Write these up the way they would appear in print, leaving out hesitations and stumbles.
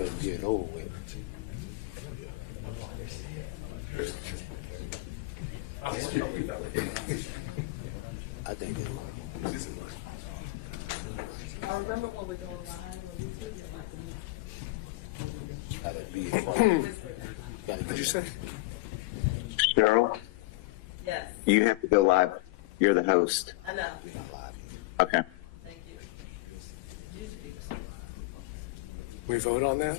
rather get it over with. I think it was. I remember when we go live. Gotta be gotta What'd you say? Cheryl, Yes, you have to go live. You're the host. I know. be live. Okay. Thank you. We vote on that?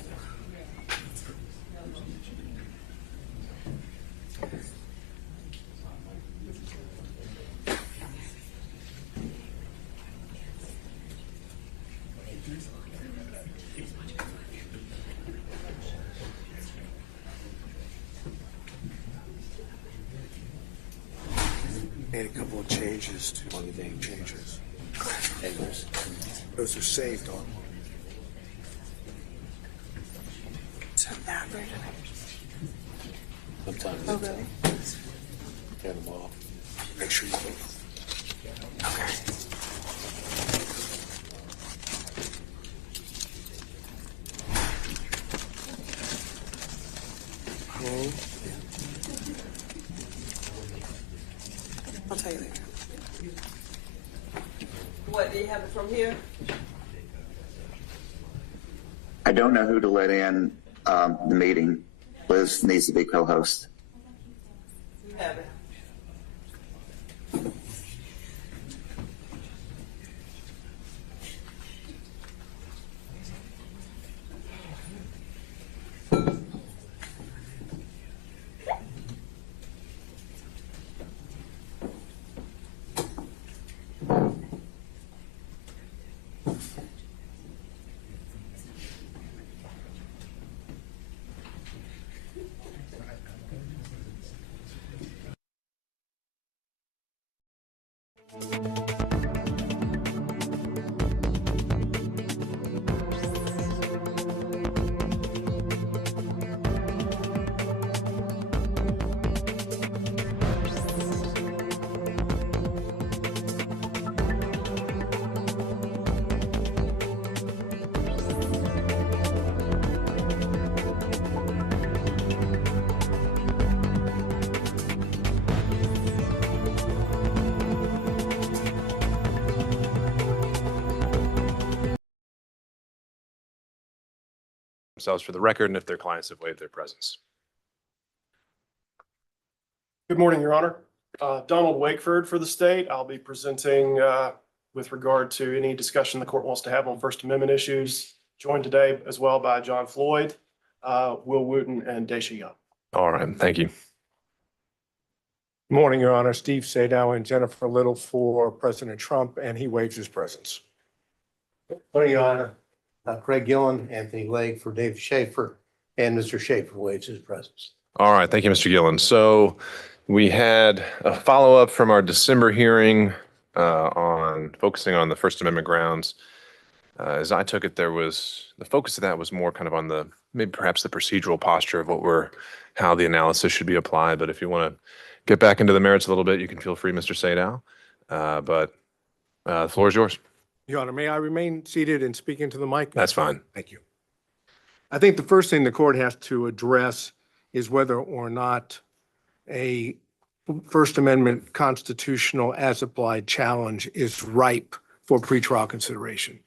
Made a couple of changes to Only thing changes. Angles. Those are saved on. Sometimes Oh, it's, really? turn them off. Make sure you vote. Okay. I'll tell you later. What, do you have it from here? I don't know who to let in the meeting. Liz needs to be co-host. You have it. themselves for the record and if their clients have waived their presence. Good morning, Your Honor. Donald Wakeford for the state. I'll be presenting with regard to any discussion the court wants to have on First Amendment issues. Joined today as well by John Floyd, Will Wooten, and Daisha Young. All right, thank you. Good morning, Your Honor. Steve Sadow and Jennifer Little for President Trump, and he waives his presence. Morning, Your Honor. Craig Gillen, Anthony Legg for Dave Schaefer, and Mr. Schaefer waives his presence. All right, thank you, Mr. Gillen. So we had a follow-up from our December hearing on focusing on the First Amendment grounds. As I took it, there was the focus of that was more kind of on the maybe perhaps the procedural posture of how the analysis should be applied. But if you want to get back into the merits a little bit, you can feel free, Mr. Sadow. But the floor is yours. Your Honor, may I remain seated and speak into the mic? That's fine. Thank you. I think the first thing the court has to address is whether or not a First Amendment constitutional as applied challenge is ripe for pretrial consideration.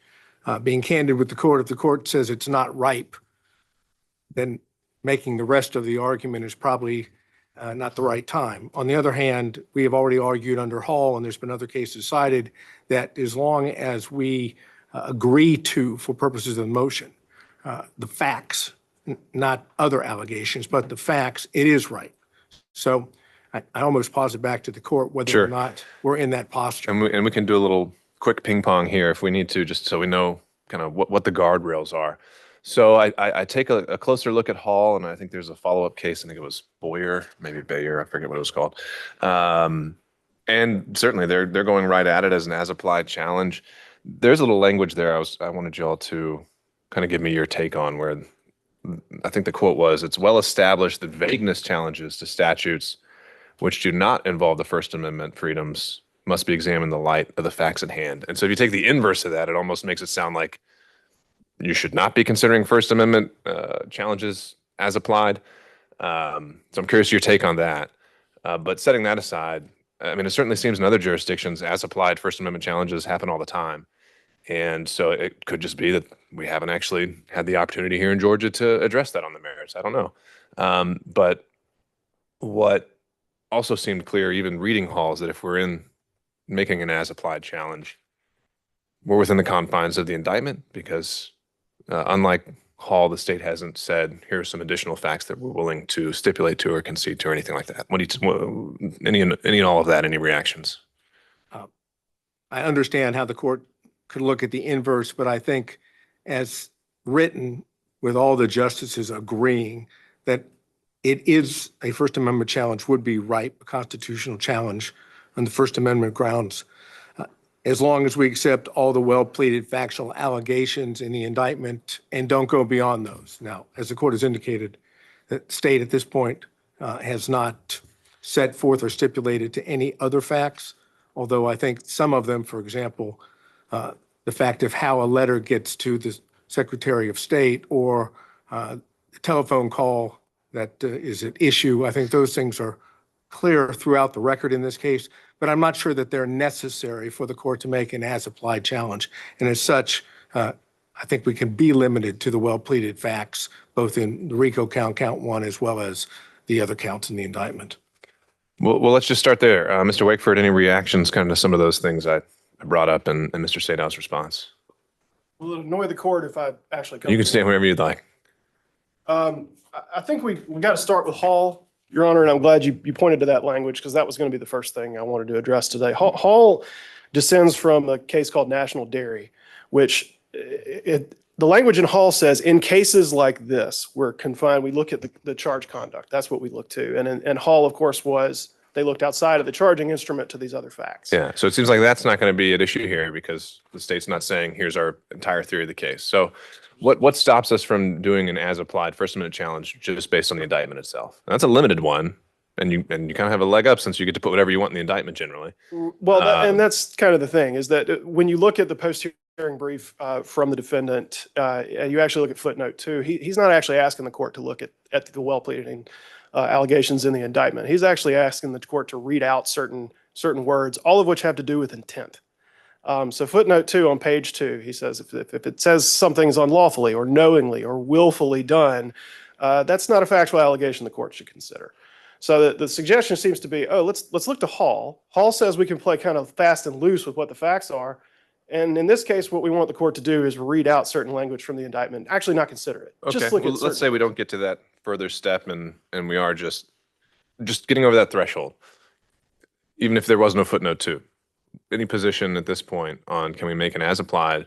Being candid with the court, if the court says it's not ripe, then making the rest of the argument is probably not the right time. On the other hand, we have already argued under Hall, and there's been other cases cited, that as long as we agree to, for purposes of the motion, the facts, not other allegations, but the facts, it is right. So I almost pause it back to the court whether Sure. or not we're in that posture. And we can do a little quick ping pong here if we need to, just so we know kind of what the guardrails are. So I take a closer look at Hall, and I think there's a follow-up case. I think it was Boyer, maybe Bayer, I forget what it was called. And certainly they're going right at it as an as-applied challenge. There's a little language there I wanted y'all to kind of give me your take on, where I think the quote was, "It's well established that vagueness challenges to statutes which do not involve the First Amendment freedoms must be examined in the light of the facts at hand." And so if you take the inverse of that, it almost makes it sound like you should not be considering First Amendment challenges as applied. So I'm curious your take on that. But setting that aside, I mean, it certainly seems in other jurisdictions as applied First Amendment challenges happen all the time. And so it could just be that we haven't actually had the opportunity here in Georgia to address that on the merits. I don't know. But what also seemed clear, even reading Hall, is that if we're in making an as applied challenge, we're within the confines of the indictment because unlike Hall, the state hasn't said, here are some additional facts that we're willing to stipulate to or concede to or anything like that. What do you, any and all of that, any reactions? I understand how the court could look at the inverse, but I think as written with all the justices agreeing that it is a First Amendment challenge would be ripe, a constitutional challenge on the First Amendment grounds. As long as we accept all the well-pleaded factual allegations in the indictment and don't go beyond those. Now, as the court has indicated, the state at this point has not set forth or stipulated to any other facts, although I think some of them, for example, the fact of how a letter gets to the Secretary of State or the telephone call that is at issue, I think those things are clear throughout the record in this case, but I'm not sure that they're necessary for the court to make an as-applied challenge. And as such, I think we can be limited to the well-pleaded facts, both in the RICO count one, as well as the other counts in the indictment. Well, let's just start there. Mr. Wakeford, any reactions kind of to some of those things I brought up and Mr. Sadow's response? Will it annoy the court if I actually come? You can stand wherever you'd like. I think we got to start with Hall, Your Honor, and I'm glad you pointed to that language because that was going to be the first thing I wanted to address today. Hall descends from a case called National Dairy, which the language in Hall says, in cases like this, we're confined, we look at the charge conduct. That's what we look to. And Hall, of course, they looked outside of the charging instrument to these other facts. Yeah, so it seems like that's not going to be at issue here because the state's not saying, here's our entire theory of the case. So what stops us from doing an as-applied First Amendment challenge just based on the indictment itself? And that's a limited one, and you kind of have a leg up since you get to put whatever you want in the indictment generally. Well, and that's kind of the thing, is that when you look at the post-hearing brief from the defendant, and you actually look at footnote 2, he's not actually asking the court to look at the well-pleading allegations in the indictment. He's actually asking the court to read out certain words, all of which have to do with intent. So footnote 2 on page 2, he says, if it says something's unlawfully or knowingly or willfully done, that's not a factual allegation the court should consider. So the suggestion seems to be, let's look to Hall. Hall says we can play kind of fast and loose with what the facts are. And in this case, what we want the court to do is read out certain language from the indictment, actually not consider it. Okay, Just look well, at let's say we don't get to that further step and we are just getting over that threshold, even if there was no footnote 2. Any position at this point on can we make an as-applied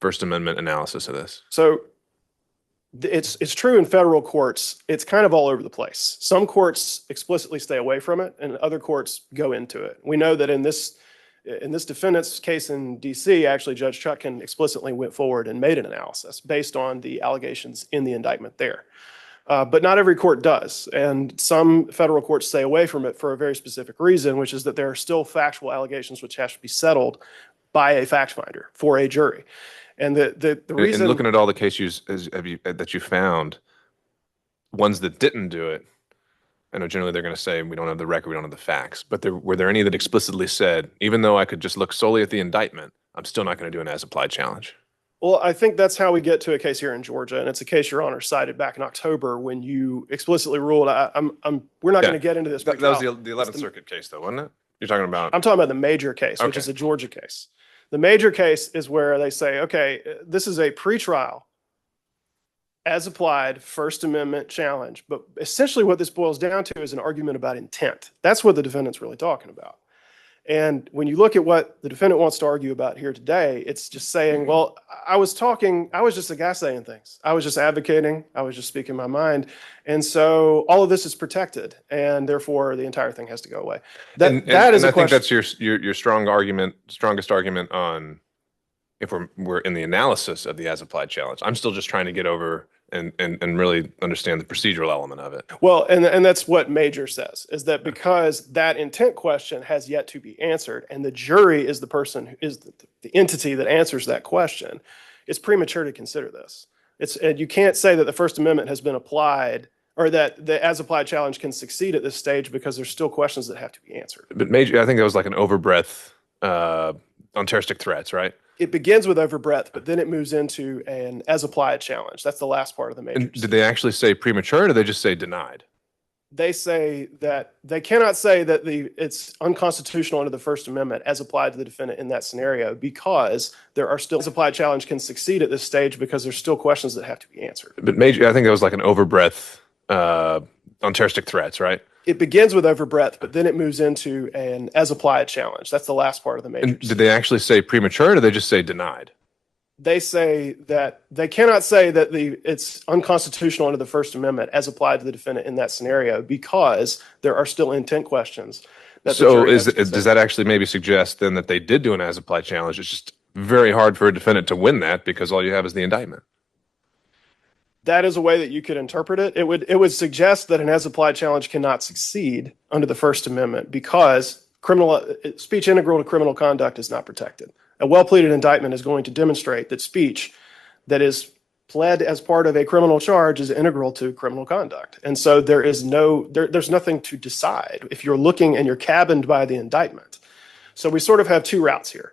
First Amendment analysis of this? So it's true in federal courts. It's kind of all over the place. Some courts explicitly stay away from it, and other courts go into it. We know that in this defendant's case in D.C., actually Judge Chutkan explicitly went forward and made an analysis based on the allegations in the indictment there. But not every court does, and some federal courts stay away from it for a very specific reason, which is that there are still factual allegations which have to be settled by a fact finder for a jury. And the reason— And looking at all the cases that you found, ones that didn't do it, I know generally they're going to say we don't have the record, we don't have the facts, but were there any that explicitly said, even though I could just look solely at the indictment, I'm still not going to do an as-applied challenge? Well, I think that's how we get to a case here in Georgia, and it's a case Your Honor cited back in October when you explicitly ruled. We're not going to get into this. That was the 11th Circuit case, though, wasn't it? You're talking about? I'm talking about the major case, which is a Georgia case. The major case is where they say, okay, this is a pretrial, as applied First Amendment challenge, but essentially what this boils down to is an argument about intent. That's what the defendant's really talking about. And when you look at what the defendant wants to argue about here today, it's just saying, well, I was just a guy saying things. I was just advocating. I was just speaking my mind. And so all of this is protected, and therefore the entire thing has to go away. That is a question. I think that's your strongest argument on if we're in the analysis of the as-applied challenge. I'm still just trying to get over and really understand the procedural element of it. Well, and that's what Major says, is that because that intent question has yet to be answered, and the jury is the person, is the entity that answers that question, it's premature to consider this. And you can't say that the First Amendment has been applied or that the as applied challenge can succeed at this stage because there's still questions that have to be answered. But major, I think that was like an overbreadth on terroristic threats, right? It begins with overbreadth, but then it moves into an as applied challenge. That's the last part of the major. And did they actually say premature or did they just say denied? They say that they cannot say that it's unconstitutional under the First Amendment as applied to the defendant in that scenario because there are still as applied challenge can succeed at this stage because there's still questions that have to be answered. But major, I think that was like an overbreadth on terroristic threats, right? It begins with overbreadth, but then it moves into an as applied challenge. That's the last part of the major. And did they actually say premature or did they just say denied? They say that they cannot say that it's unconstitutional under the First Amendment as applied to the defendant in that scenario because there are still intent questions. So does that actually maybe suggest then that they did do an as applied challenge? It's just very hard for a defendant to win that because all you have is the indictment. That is a way that you could interpret it. It would suggest that an as applied challenge cannot succeed under the First Amendment because speech integral to criminal conduct is not protected. A well-pleaded indictment is going to demonstrate that speech that is pled as part of a criminal charge is integral to criminal conduct. And so there's nothing to decide if you're looking and you're cabined by the indictment. So we sort of have two routes here.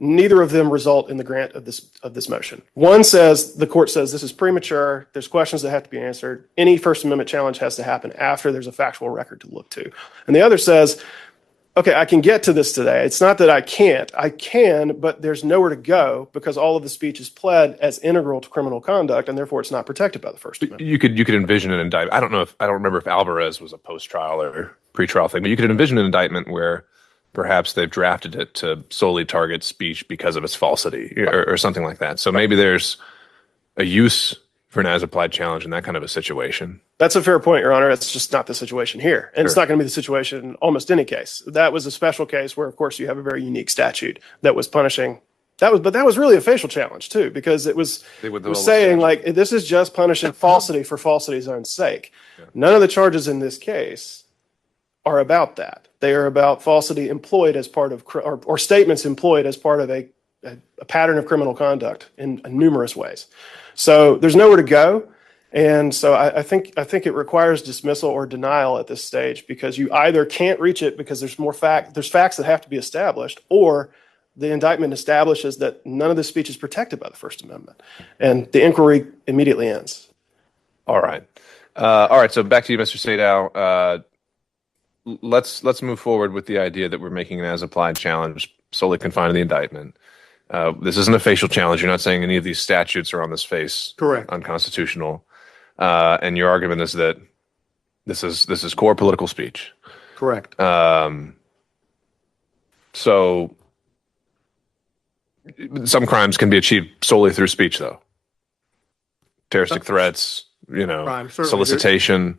Neither of them result in the grant of this motion. One says, the court says this is premature. There's questions that have to be answered. Any First Amendment challenge has to happen after there's a factual record to look to. And the other says, okay, I can get to this today. It's not that I can't. I can, but there's nowhere to go because all of the speech is pled as integral to criminal conduct, and therefore it's not protected by the First Amendment. You could envision an indictment. I don't remember if Alvarez was a post-trial or pre-trial thing, but you could envision an indictment where perhaps they've drafted it to solely target speech because of its falsity or something like that. So maybe there's a use for an as-applied challenge in that kind of a situation. That's a fair point, Your Honor. It's just not the situation here. And It's not going to be the situation in almost any case. That was a special case where, of course, you have a very unique statute that was punishing. But that was really a facial challenge, too, because it was saying, like, this is just punishing falsity for falsity's own sake. Yeah. None of the charges in this case are about that. They are about falsity employed as part of, or statements employed as part of a pattern of criminal conduct in numerous ways. So there's nowhere to go. And so I think it requires dismissal or denial at this stage because you either can't reach it because there's facts that have to be established, or the indictment establishes that none of the speech is protected by the First Amendment, and the inquiry immediately ends. All right. So back to you, Mr. Sadow. Let's move forward with the idea that we're making an as-applied challenge solely confined to the indictment. This isn't a facial challenge. You're not saying any of these statutes are on this face Correct. Unconstitutional. And your argument is that this is core political speech. Correct. So some crimes can be achieved solely through speech, though. Terroristic threats, solicitation.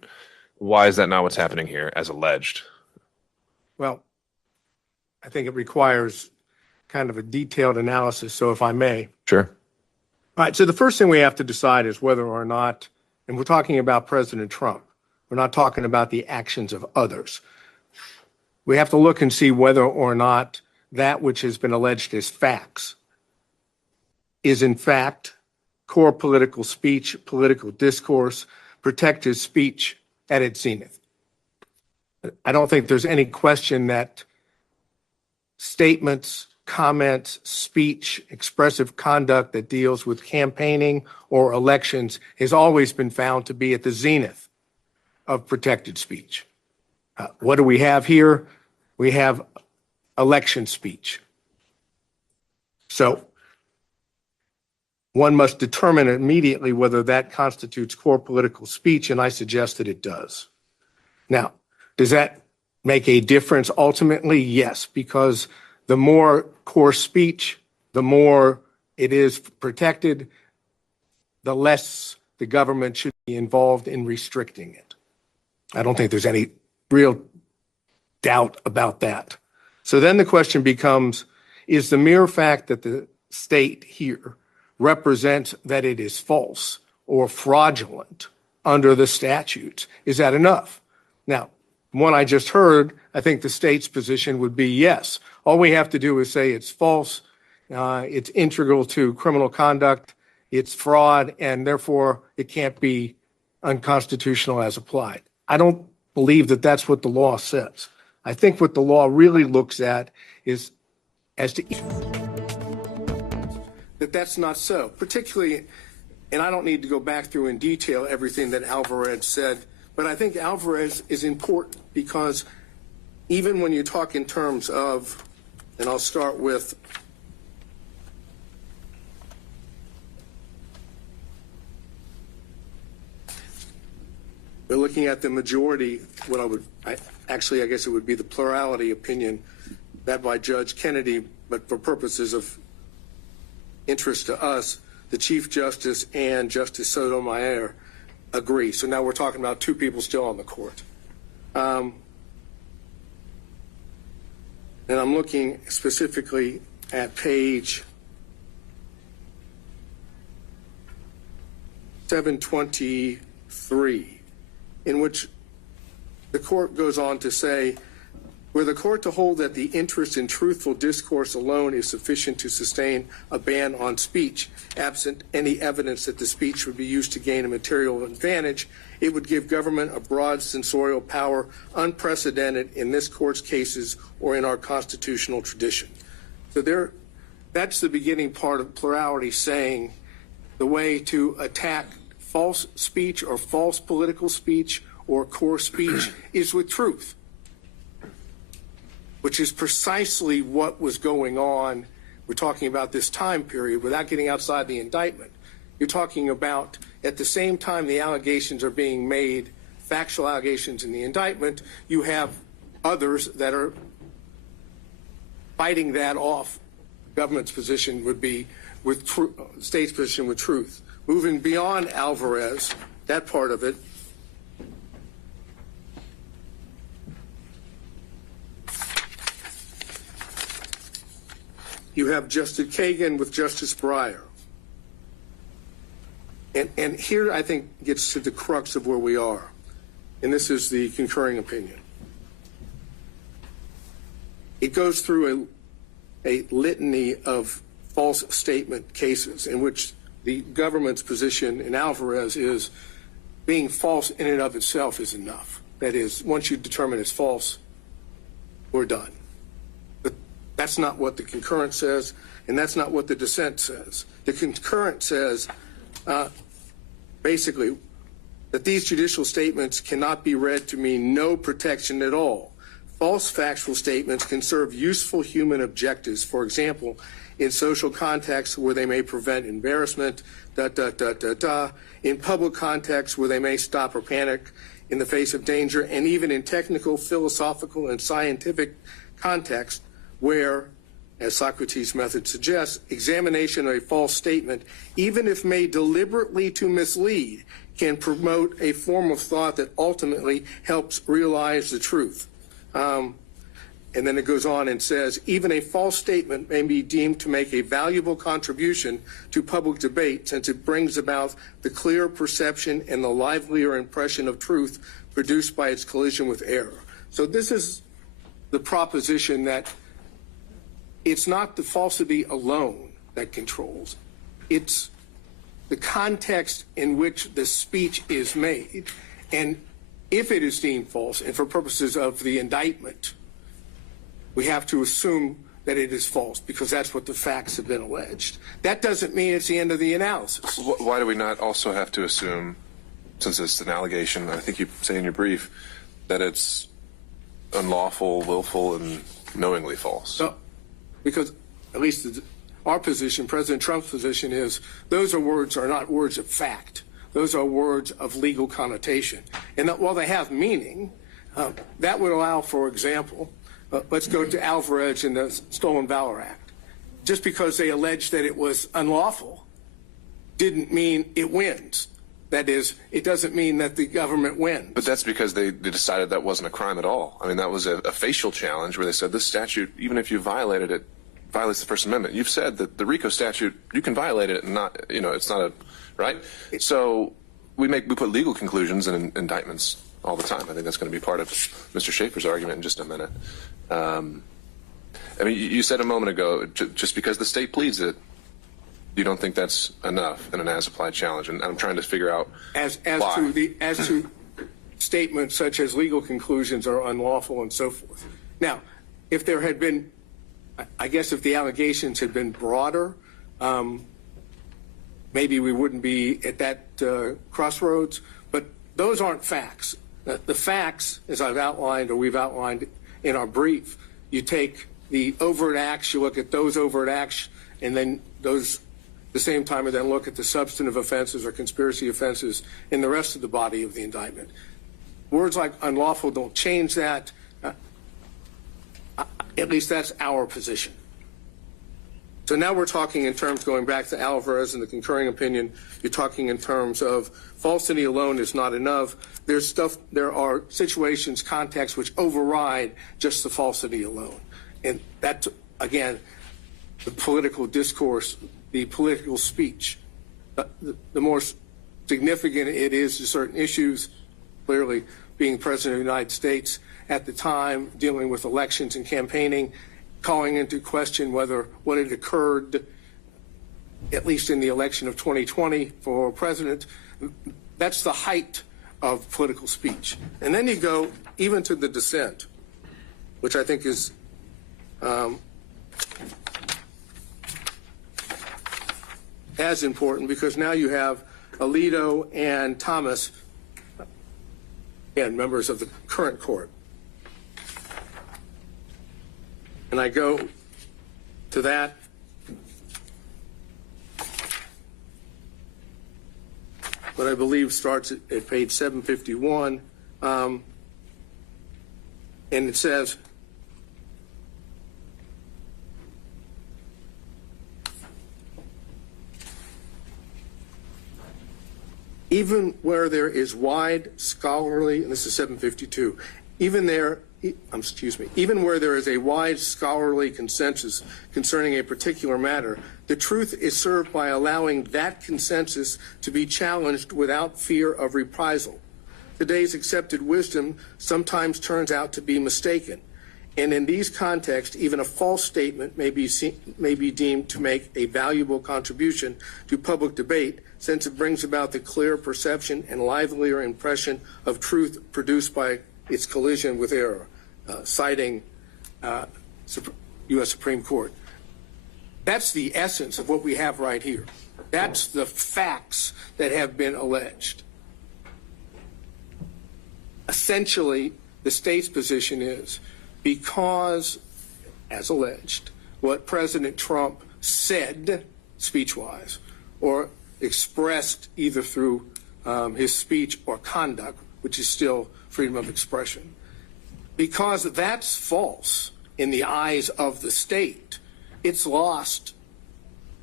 Why is that not what's happening here, as alleged? Well, I think it requires kind of a detailed analysis. So if I may. Sure. All right. So the first thing we have to decide is whether or not, and we're talking about President Trump, we're not talking about the actions of others. We have to look and see whether or not that which has been alleged as facts is in fact core political speech, political discourse, protected speech at its zenith. I don't think there's any question that statements, comments, speech, expressive conduct that deals with campaigning or elections has always been found to be at the zenith of protected speech. What do we have here? We have election speech. So one must determine immediately whether that constitutes core political speech, and I suggest that it does. Now, does that make a difference ultimately? Yes, because the more core speech, the more it is protected, the less the government should be involved in restricting it. I don't think there's any real doubt about that. So then the question becomes, is the mere fact that the state here represents that it is false or fraudulent under the statutes, is that enough? Now, from what I just heard, I think the state's position would be yes. All we have to do is say it's false, It's integral to criminal conduct. It's fraud, and therefore it can't be unconstitutional as applied. I don't believe that that's what the law says. I think what the law really looks at is as to that that's not so, particularly, and I don't need to go back through in detail everything that Alvarez said, but I think Alvarez is important because even when you talk in terms of, and I'll start with we're looking at the majority, I guess it would be the plurality opinion that by Judge Kennedy, but for purposes of interest to us, the Chief Justice and Justice Sotomayor agree. So now we're talking about two people still on the court. And I'm looking specifically at page 723, in which the court goes on to say, were the court to hold that the interest in truthful discourse alone is sufficient to sustain a ban on speech, absent any evidence that the speech would be used to gain a material advantage, it would give government a broad censorial power unprecedented in this court's cases or in our constitutional tradition. So that's the beginning part of plurality, saying the way to attack false speech or false political speech or core speech is with truth, which is precisely what was going on. We're talking about this time period without getting outside the indictment. You're talking about at the same time the allegations are being made, factual allegations in the indictment, you have others that are fighting that off. Government's position would be with state's position with truth. Moving beyond Alvarez, that part of it, you have Justice Kagan with Justice Breyer. And here I think gets to the crux of where we are. And this is the concurring opinion. It goes through a litany of false statement cases in which the government's position in Alvarez is being false in and of itself is enough. That is, once you determine it's false, we're done. But that's not what the concurrent says, and that's not what the dissent says. The concurrent says, basically, that these judicial statements cannot be read to mean no protection at all. False factual statements can serve useful human objectives, for example, in social contexts where they may prevent embarrassment, in public contexts where they may stop or panic in the face of danger, and even in technical, philosophical, and scientific contexts where, as Socrates' method suggests, examination of a false statement, even if made deliberately to mislead, can promote a form of thought that ultimately helps realize the truth. And then it goes on and says, even a false statement may be deemed to make a valuable contribution to public debate since it brings about the clear perception and the livelier impression of truth produced by its collision with error. So this is the proposition that it's not the falsity alone that controls. It's the context in which the speech is made. And if it is deemed false, and for purposes of the indictment, we have to assume that it is false because that's what the facts have been alleged. That doesn't mean it's the end of the analysis. Why do we not also have to assume, since it's an allegation, I think you say in your brief, that it's unlawful, willful, and knowingly false? No, because at least our position, President Trump's position, is those are not words of fact. Those are words of legal connotation. And that while they have meaning, that would allow, for example, let's go to Alvarez and the Stolen Valor Act. Just because they alleged that it was unlawful didn't mean it wins. That is, it doesn't mean that the government wins. But that's because they decided that wasn't a crime at all. I mean, that was a facial challenge where they said this statute, even if you violated it, violates the First Amendment. You've said that the RICO statute, you can violate it and not, it's not a, right? So we put legal conclusions in indictments all the time. I think that's going to be part of Mr. Schaefer's argument in just a minute. I mean, you said a moment ago, just because the state pleads it, you don't think that's enough in an as-applied challenge, and I'm trying to figure out As why. to statements such as legal conclusions are unlawful and so forth. Now, if there had been, I guess if the allegations had been broader, maybe we wouldn't be at that crossroads, but those aren't facts. The facts, as I've outlined or we've outlined in our brief, you take the overt acts, you look at those overt acts, and then those, the same time, and then look at the substantive offenses or conspiracy offenses in the rest of the body of the indictment. Words like unlawful don't change that. At least that's our position. So now we're talking in terms, going back to Alvarez and the concurring opinion, you're talking in terms of falsity alone is not enough. There are situations, contexts which override just the falsity alone. And that, again, the political discourse, the political speech, the more significant it is to certain issues, clearly being president of the United States at the time, dealing with elections and campaigning, calling into question whether what had occurred, at least in the election of 2020 for president, that's the height of political speech. And then you go even to the dissent, which I think is as important, because now you have Alito and Thomas, again, members of the current court. And I go to that. What I believe starts at page 751. And it says, even where there is wide scholarly, and this is 752, even where there is a wide scholarly consensus concerning a particular matter, the truth is served by allowing that consensus to be challenged without fear of reprisal. Today's accepted wisdom sometimes turns out to be mistaken, and in these contexts, even a false statement may be deemed to make a valuable contribution to public debate, since it brings about the clear perception and livelier impression of truth produced by its collision with error. Citing U.S. Supreme Court. That's the essence of what we have right here. That's the facts that have been alleged. Essentially, the state's position is because, as alleged, what President Trump said speech-wise or expressed either through his speech or conduct, which is still freedom of expression, because that's false in the eyes of the state, it's lost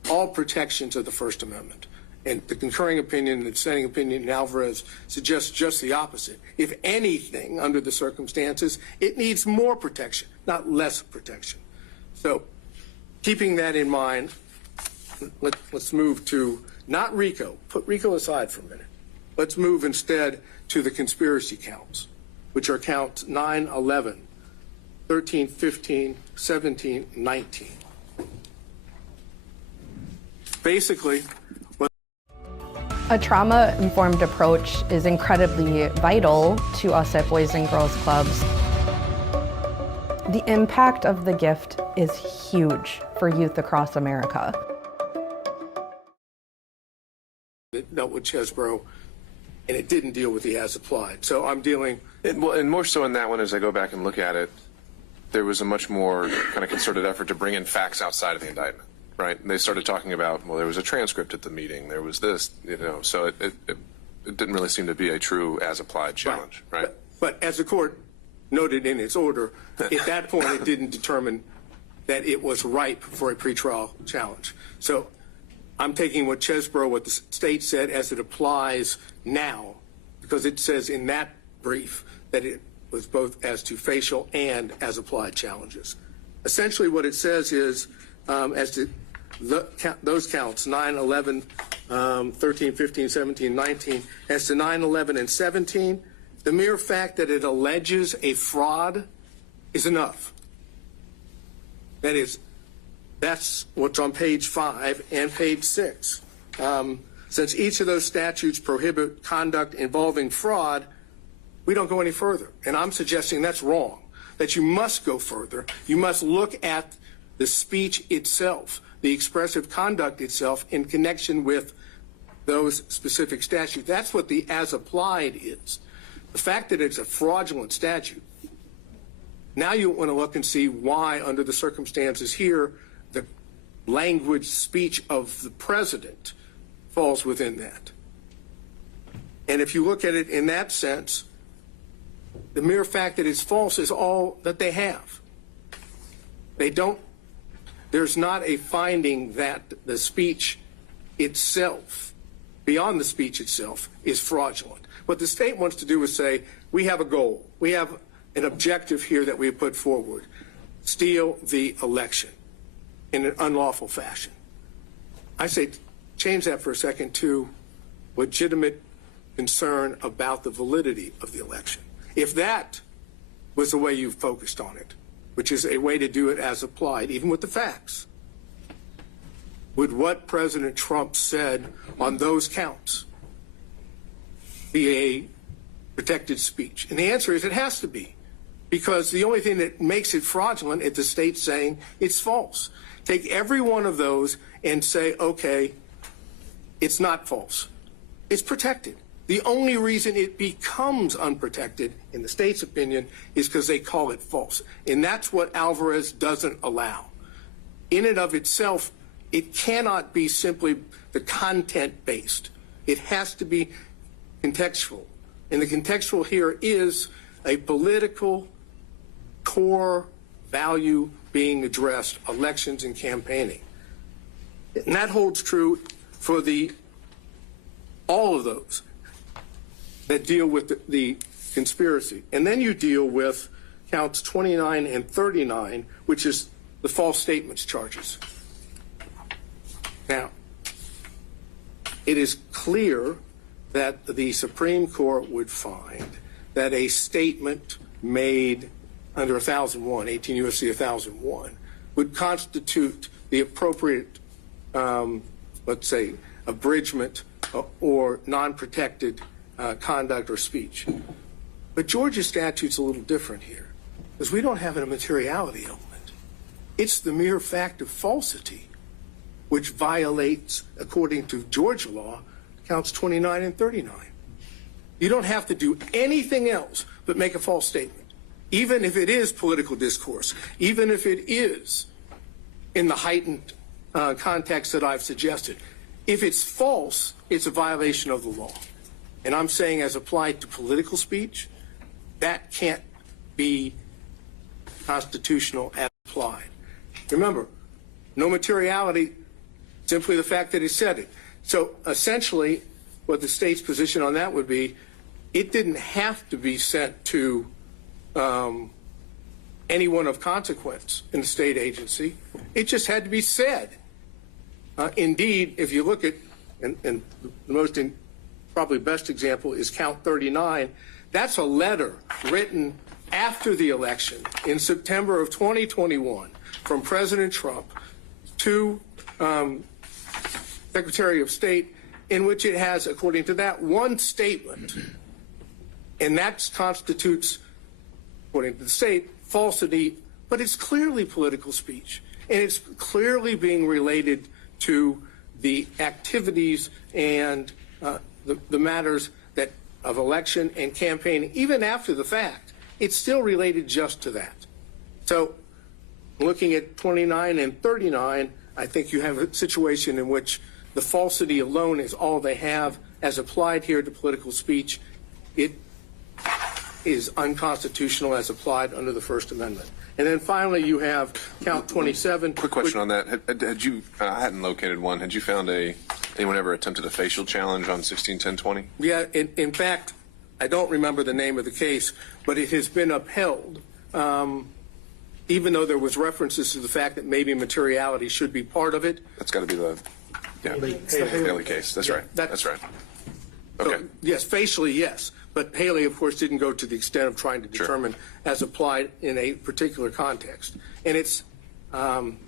all protections of the First Amendment. And the concurring opinion and the dissenting opinion in Alvarez suggests just the opposite. If anything, under the circumstances, it needs more protection, not less protection. So keeping that in mind, let's move to not RICO. Put RICO aside for a minute. Let's move instead to the conspiracy counts, which are counts 9, 11, 13, 15, 17, 19. Basically, a trauma-informed approach is incredibly vital to us at Boys and Girls Clubs. The impact of the gift is huge for youth across America. It dealt with Chesebro, and it didn't deal with the as applied. So I'm dealing. And more so in that one, as I go back and look at it, there was a much more kind of concerted effort to bring in facts outside of the indictment, right? And they started talking about, well, there was a transcript at the meeting, there was this, so it didn't really seem to be a true as-applied challenge, right? But as the court noted in its order, at that point it didn't determine that it was ripe for a pretrial challenge. So I'm taking what Chesebro, what the state said, as it applies now, because it says in that brief that it was both as to facial and as applied challenges. Essentially what it says is, as to those counts, 9, 11, 13, 15, 17, 19, as to 9, 11, and 17, the mere fact that it alleges a fraud is enough. That's what's on page 5 and page 6. Since each of those statutes prohibit conduct involving fraud, we don't go any further. And I'm suggesting that's wrong, that you must go further. You must look at the speech itself, the expressive conduct itself in connection with those specific statutes. That's what the as applied is. The fact that it's a fraudulent statute, now you want to look and see why, under the circumstances here, the language speech of the president falls within that. And if you look at it in that sense, the mere fact that it's false is all that they have. There's not a finding that the speech itself, beyond the speech itself, is fraudulent. What the state wants to do is say, we have a goal. We have an objective here that we have put forward. Steal the election in an unlawful fashion. I say change that for a second to legitimate concern about the validity of the election. If that was the way you focused on it, which is a way to do it as applied, even with the facts, would what President Trump said on those counts be a protected speech? And the answer is it has to be, because the only thing that makes it fraudulent is the state saying it's false. Take every one of those and say, okay, it's not false. It's protected. The only reason it becomes unprotected, in the state's opinion, is because they call it false. And that's what Alvarez doesn't allow. In and of itself, it cannot be simply the content-based. It has to be contextual. And the contextual here is a political core value being addressed, elections and campaigning. And that holds true for all of those that deal with the conspiracy. And then you deal with counts 29 and 39, which is the false statements charges. Now, it is clear that the Supreme Court would find that a statement made under 1001, 18 U.S.C. 1001, would constitute the appropriate, let's say, abridgment or non-protected conduct or speech. But Georgia's statute's a little different here, because we don't have a materiality element. It's the mere fact of falsity which violates, according to Georgia law, counts 29 and 39. You don't have to do anything else but make a false statement, even if it is political discourse, even if it is in the heightened context that I've suggested. If it's false, it's a violation of the law. And I'm saying, as applied to political speech, that can't be constitutional as applied. Remember, no materiality, simply the fact that it said it. So essentially, what the state's position on that would be, it didn't have to be sent to anyone of consequence in the state agency. It just had to be said. Indeed, if you look at, and the most probably best example is count 39, that's a letter written after the election in September of 2021 from President Trump to Secretary of State, in which it has, according to that, one statement. And that constitutes, according to the state, falsity, but it's clearly political speech. And it's clearly being related to the activities and the matters that of election and campaigning, even after the fact. It's still related just to that. So looking at 29 and 39, I think you have a situation in which the falsity alone is all they have as applied here to political speech. It is unconstitutional as applied under the First Amendment. And then finally, you have count 27. Quick question on that. Had you, I hadn't located one. Had you found anyone ever attempted a facial challenge on 161020? Yeah, in fact, I don't remember the name of the case, but it has been upheld, even though there was references to the fact that maybe materiality should be part of it. That's got to be the Haley case. That's right. That's right. Okay. So, yes, facially, yes. But Haley, of course, didn't go to the extent of trying to determine as applied in a particular context. And it's Again,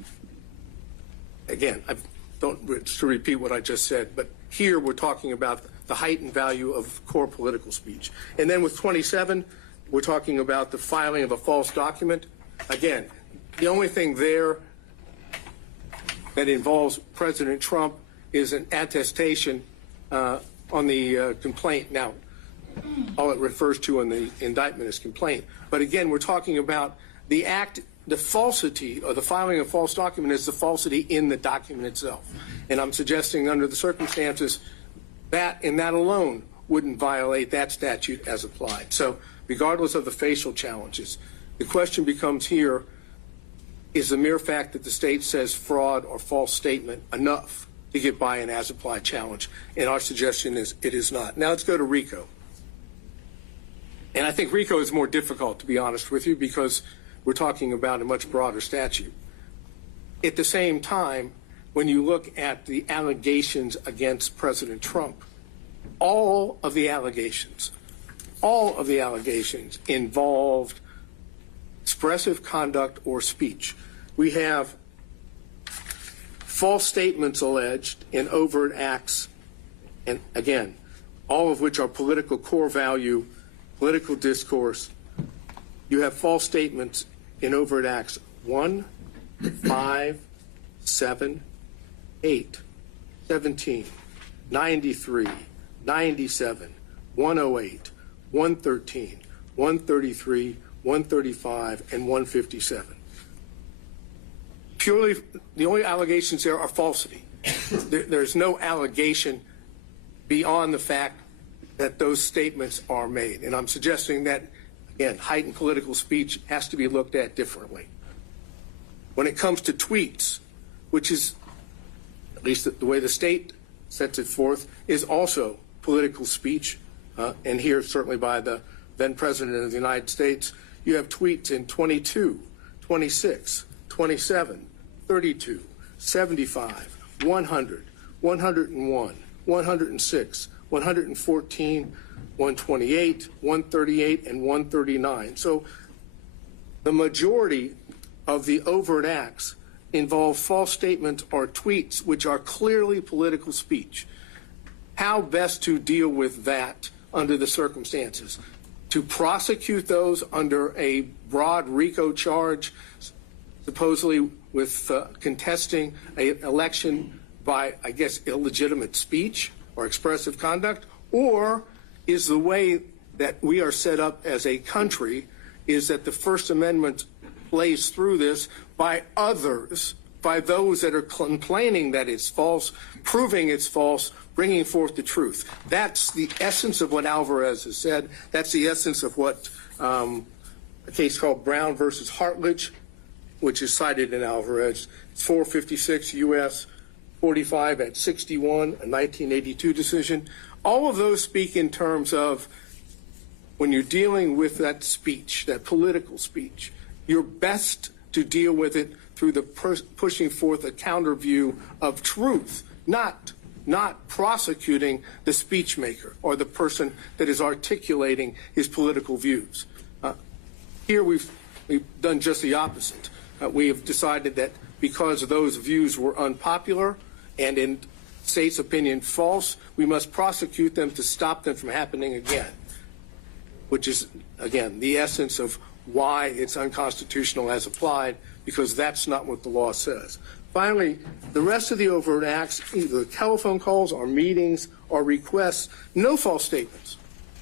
I don't to repeat what I just said, but here we're talking about the heightened value of core political speech. And then with 27, we're talking about the filing of a false document. Again, the only thing there that involves President Trump is an attestation on the complaint. Now, all it refers to in the indictment is complaint. But again, we're talking about the act, the falsity or the filing of false document is the falsity in the document itself. And I'm suggesting under the circumstances that and that alone wouldn't violate that statute as applied. So regardless of the facial challenges, the question becomes here, is the mere fact that the state says fraud or false statement enough to get by an as applied challenge? And our suggestion is it is not. Now let's go to RICO. And I think RICO is more difficult, to be honest with you, because we're talking about a much broader statute. At the same time, when you look at the allegations against President Trump, all of the allegations involved expressive conduct or speech. We have false statements alleged in overt acts, and again, all of which are political core value, political discourse. You have false statements in overt acts 1, 5, 7, 8, 17, 93, 97, 108, 113, 133, 135, and 157. Purely, the only allegations there are falsity. There's no allegation beyond the fact that those statements are made. And I'm suggesting that, again, heightened political speech has to be looked at differently. When it comes to tweets, which is, at least the way the state sets it forth, is also political speech, and here certainly by the then President of the United States, you have tweets in 22, 26, 27, 32, 75, 100, 101, 106, 114, 128, 138, and 139. So the majority of the overt acts involve false statements or tweets which are clearly political speech. How best to deal with that under the circumstances? To prosecute those under a broad RICO charge, supposedly with contesting an election by, I guess, illegitimate speech or expressive conduct? Or is the way that we are set up as a country is that the First Amendment plays through this by others, by those that are complaining that it's false, proving it's false, bringing forth the truth? That's the essence of what Alvarez has said. That's the essence of what a case called Brown versus Hartledge, which is cited in Alvarez. It's 456 U.S. 45 at 61, a 1982 decision. All of those speak in terms of when you're dealing with that speech, that political speech, you're best to deal with it through the pushing forth a counter view of truth, not prosecuting the speech maker or the person that is articulating his political views. Here we've done just the opposite. We have decided that because those views were unpopular and in state's opinion false, we must prosecute them to stop them from happening again, which is, again, the essence of why it's unconstitutional as applied, because that's not what the law says. Finally, the rest of the overt acts, either telephone calls or meetings or requests, no false statements.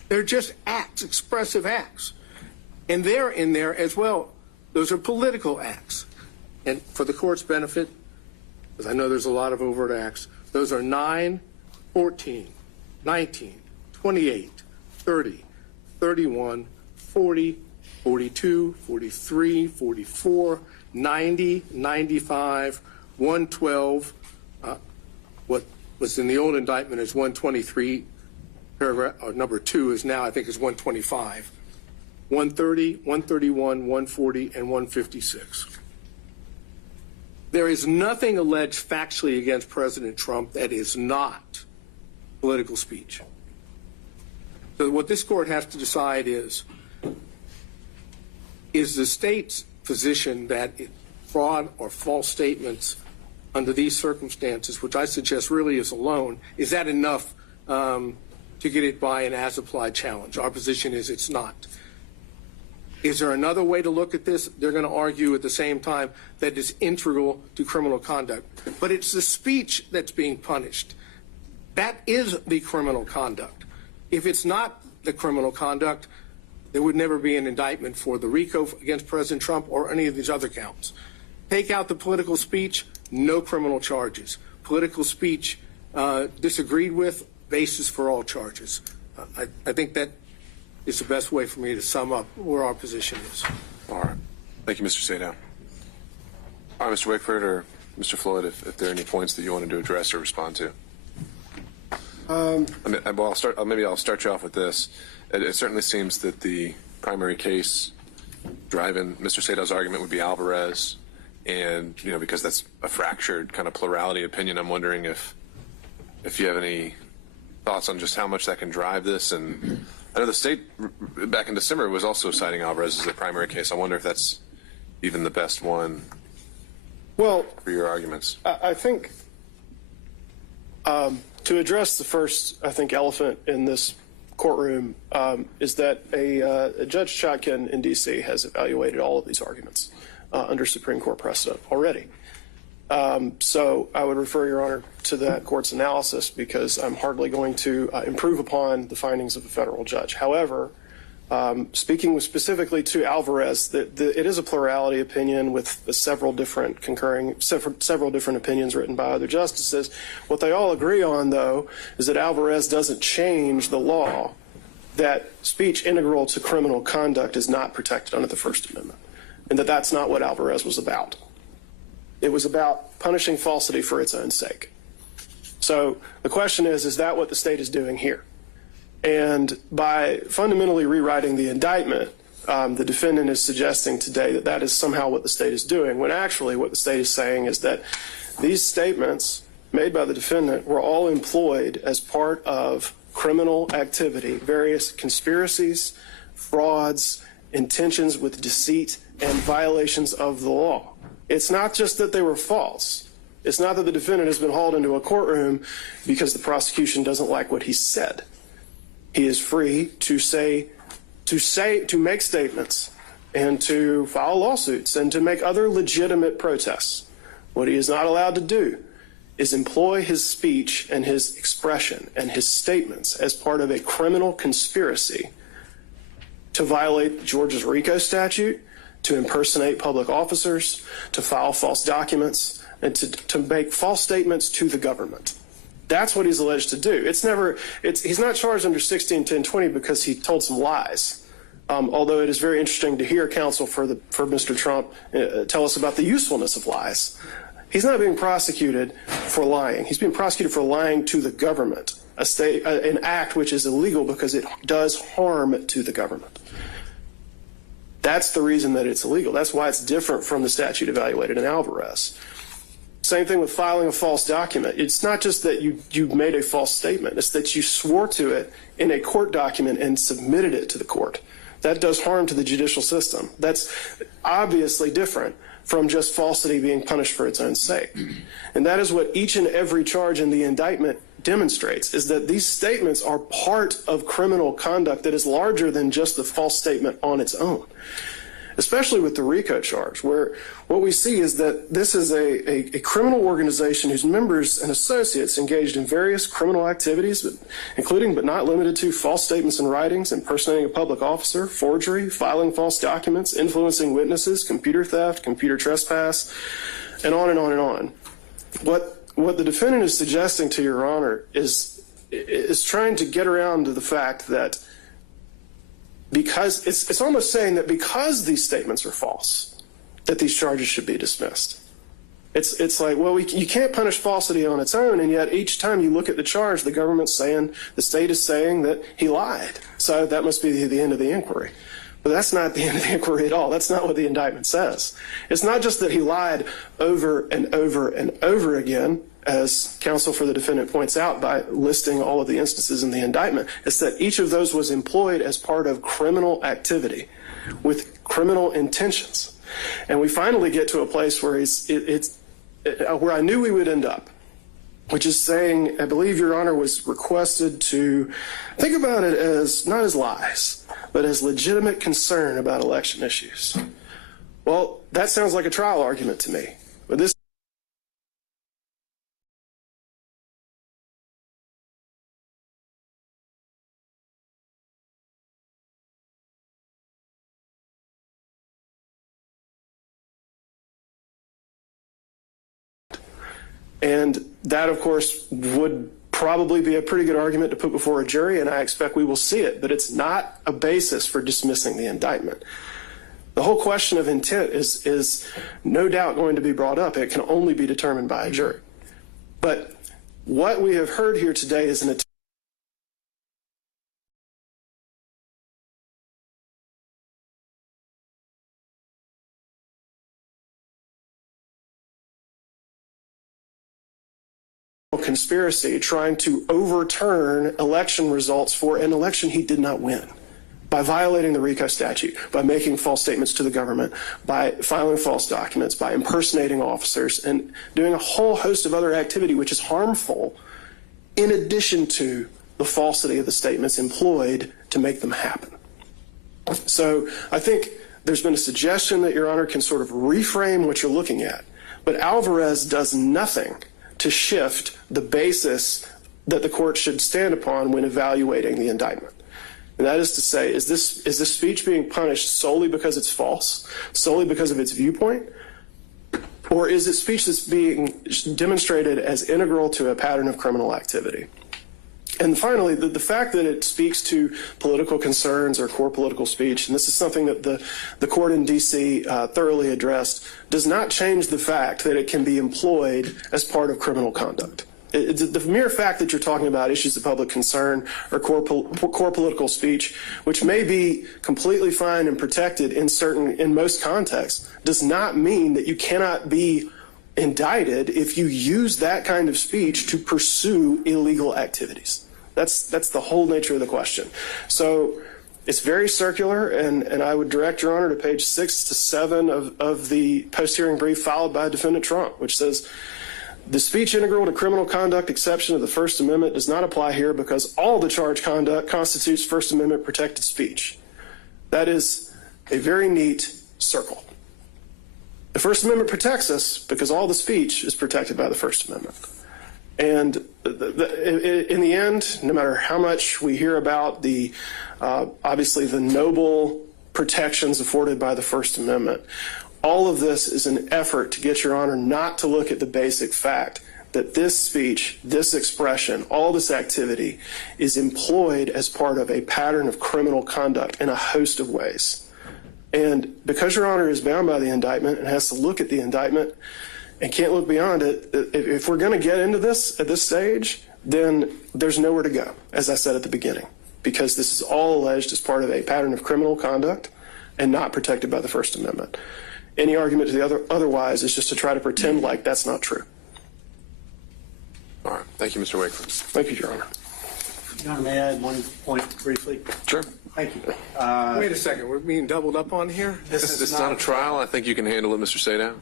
They're just acts, expressive acts. And they're in there as well. Those are political acts. And for the court's benefit, because I know there's a lot of overt acts, those are 9, 14, 19, 28, 30, 31, 40, 42, 43, 44, 90, 95, 112, what was in the old indictment is 123, paragraph, or number 2 is now, I think, is 125, 130, 131, 140, and 156. There is nothing alleged factually against President Trump that is not political speech. So what this court has to decide is the state's position that fraud or false statements under these circumstances, which I suggest really is a loan, is that enough to get it by an as-applied challenge? Our position is it's not. Is there another way to look at this? They're going to argue at the same time that it's integral to criminal conduct. But it's the speech that's being punished. That is the criminal conduct. If it's not the criminal conduct, there would never be an indictment for the RICO against President Trump or any of these other counts. Take out the political speech, no criminal charges. Political speech disagreed with, basis for all charges. I think that is the best way for me to sum up where our position is. All right. Thank you, Mr. Sadow. All right, Mr. Wakeford or Mr. Floyd, if there are any points that you wanted to address or respond to. Maybe I'll start you off with this. It certainly seems that the primary case driving Mr. Sadow's argument would be Alvarez. And, because that's a fractured kind of plurality opinion, I'm wondering if you have any thoughts on just how much that can drive this. And I know the state back in December was also citing Alvarez as the primary case. I wonder if that's even the best one for your arguments. I think to address the first, elephant in this courtroom is that a Judge Chotkin in D.C. has evaluated all of these arguments under Supreme Court precedent already. So I would refer Your Honor to that court's analysis because I'm hardly going to improve upon the findings of a federal judge. However, speaking specifically to Alvarez, it is a plurality opinion with several different opinions written by other justices. What they all agree on, though, is that Alvarez doesn't change the law that speech integral to criminal conduct is not protected under the First Amendment, and that that's not what Alvarez was about. It was about punishing falsity for its own sake. So the question is that what the state is doing here? And by fundamentally rewriting the indictment, the defendant is suggesting today that that is somehow what the state is doing, when actually what the state is saying is that these statements made by the defendant were all employed as part of criminal activity, various conspiracies, frauds, intentions with deceit, and violations of the law. It's not just that they were false. It's not that the defendant has been hauled into a courtroom because the prosecution doesn't like what he said. He is free to make statements and to file lawsuits and to make other legitimate protests. What he is not allowed to do is employ his speech and his expression and his statements as part of a criminal conspiracy to violate Georgia's RICO statute, to impersonate public officers, to file false documents, and to make false statements to the government. That's what he's alleged to do. He's not charged under 16-10-20 because he told some lies. Although it is very interesting to hear counsel for Mr. Trump tell us about the usefulness of lies. He's not being prosecuted for lying. He's being prosecuted for lying to the government, an act which is illegal because it does harm to the government. That's the reason that it's illegal. That's why it's different from the statute evaluated in Alvarez. Same thing with filing a false document. It's not just that you made a false statement. It's that you swore to it in a court document and submitted it to the court. That does harm to the judicial system. That's obviously different from just falsity being punished for its own sake. And that is what each and every charge in the indictment demonstrates, is that these statements are part of criminal conduct that is larger than just the false statement on its own, especially with the RICO charge, where what we see is that this is a criminal organization whose members and associates engaged in various criminal activities, including but not limited to false statements and writings, impersonating a public officer, forgery, filing false documents, influencing witnesses, computer theft, computer trespass, and on and on and on. What the defendant is suggesting to Your Honor is trying to get around to the fact that because it's almost saying that because these statements are false, that these charges should be dismissed. It's like, well, you can't punish falsity on its own, and yet each time you look at the charge, the government's saying, the state is saying that he lied. So that must be the end of the inquiry. But that's not the end of the inquiry at all. That's not what the indictment says. It's not just that he lied over and over and over again, as counsel for the defendant points out by listing all of the instances in the indictment. It's that each of those was employed as part of criminal activity with criminal intentions. And we finally get to a place where where I knew we would end up, which is saying, I believe Your Honor was requested to think about it as not as lies, but as legitimate concern about election issues. Well, that sounds like a trial argument to me. But this and that, of course, would probably be a pretty good argument to put before a jury, and I expect we will see it, but it's not a basis for dismissing the indictment. The whole question of intent is no doubt going to be brought up. It can only be determined by a jury. But what we have heard here today is an attempt conspiracy trying to overturn election results for an election he did not win by violating the RICO statute, by making false statements to the government, by filing false documents, by impersonating officers, and doing a whole host of other activity which is harmful in addition to the falsity of the statements employed to make them happen. So I think there's been a suggestion that Your Honor can sort of reframe what you're looking at, but Alvarez does nothing to shift the basis that the court should stand upon when evaluating the indictment. And that is to say, is this speech being punished solely because it's false, solely because of its viewpoint, or is it speech that's being demonstrated as integral to a pattern of criminal activity? And finally, the fact that it speaks to political concerns or core political speech, and this is something that the court in D.C. Thoroughly addressed, does not change the fact that it can be employed as part of criminal conduct. The mere fact that you're talking about issues of public concern or core political speech, which may be completely fine and protected in most contexts, does not mean that you cannot be indicted if you use that kind of speech to pursue illegal activities. That's the whole nature of the question. So it's very circular, and I would direct Your Honor to page 6 to 7 of the post-hearing brief filed by Defendant Trump, which says, the speech integral to criminal conduct exception of the First Amendment does not apply here because all the charged conduct constitutes First Amendment protected speech. That is a very neat circle. The First Amendment protects us because all the speech is protected by the First Amendment. And in the end, no matter how much we hear about obviously the noble protections afforded by the First Amendment, all of this is an effort to get Your Honor not to look at the basic fact that this speech, this expression, all this activity is employed as part of a pattern of criminal conduct in a host of ways. And because Your Honor is bound by the indictment and has to look at the indictment and can't look beyond it, if we're going to get into this at this stage, then there's nowhere to go, as I said at the beginning, because this is all alleged as part of a pattern of criminal conduct and not protected by the First Amendment. Any argument to the otherwise is just to try to pretend like that's not true. All right. Thank you, Mr. Wakeford. Thank you, Your Honor. Your Honor, may I add one point briefly? Sure. Thank you. Wait a second, we're being doubled up on here? This is not a trial. I think you can handle it, Mr. Sadow.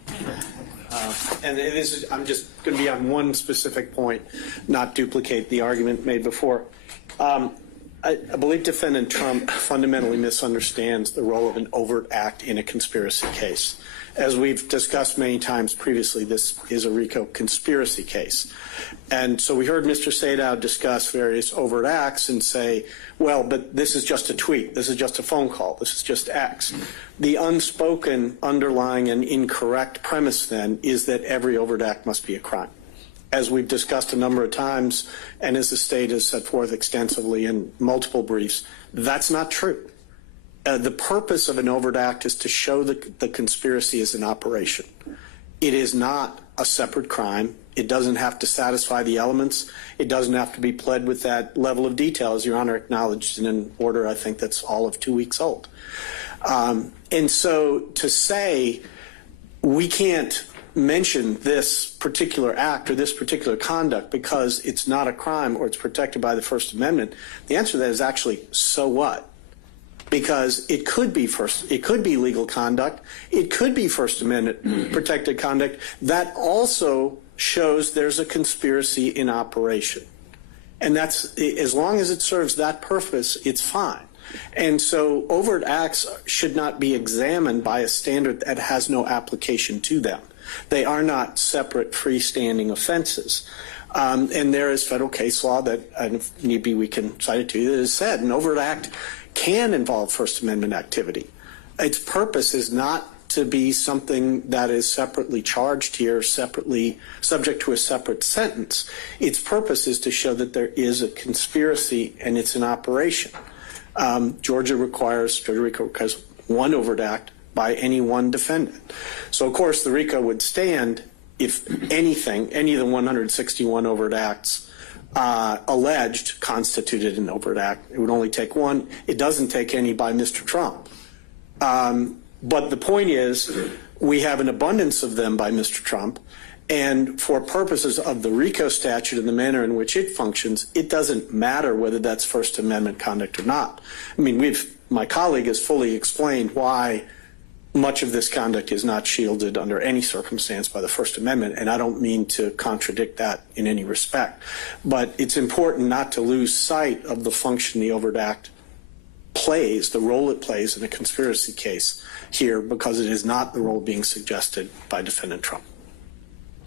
And this is, I'm just going to be on one specific point, not duplicate the argument made before. I believe Defendant Trump fundamentally misunderstands the role of an overt act in a conspiracy case. As we've discussed many times previously, this is a RICO conspiracy case. And so we heard Mr. Sadow discuss various overt acts and say, well, but this is just a tweet, this is just a phone call, this is just X. The unspoken underlying and incorrect premise then is that every overt act must be a crime. As we've discussed a number of times, and as the state has set forth extensively in multiple briefs, that's not true. The purpose of an overt act is to show that the conspiracy is an operation. It is not a separate crime. It doesn't have to satisfy the elements. It doesn't have to be pled with that level of detail, as Your Honor acknowledged in an order I think that's all of 2 weeks old. And so to say we can't mention this particular act or this particular conduct because it's not a crime or it's protected by the First Amendment, the answer to that is actually, so what? because it could be legal conduct, it could be First Amendment protected conduct that also shows there's a conspiracy in operation. And that's, as long as it serves that purpose, it's fine. And so overt acts should not be examined by a standard that has no application to them. They are not separate freestanding offenses. And there is federal case law that, and if need be, we can cite it to you, that has said an overt act can involve First Amendment activity. Its purpose is not to be something that is separately charged here, separately subject to a separate sentence. Its purpose is to show that there is a conspiracy and it's an operation. Georgia RICO requires one overt act by any one defendant. So, of course, the RICO would stand if anything, any of the 161 overt acts alleged constituted an overt act. It would only take one. It doesn't take any by Mr. Trump. But the point is, we have an abundance of them by Mr. Trump, and for purposes of the RICO statute and the manner in which it functions, it doesn't matter whether that's First Amendment conduct or not. I mean, my colleague has fully explained why much of this conduct is not shielded under any circumstance by the First Amendment, and I don't mean to contradict that in any respect. But it's important not to lose sight of the function the overt act plays, the role it plays in a conspiracy case here, because it is not the role being suggested by Defendant Trump.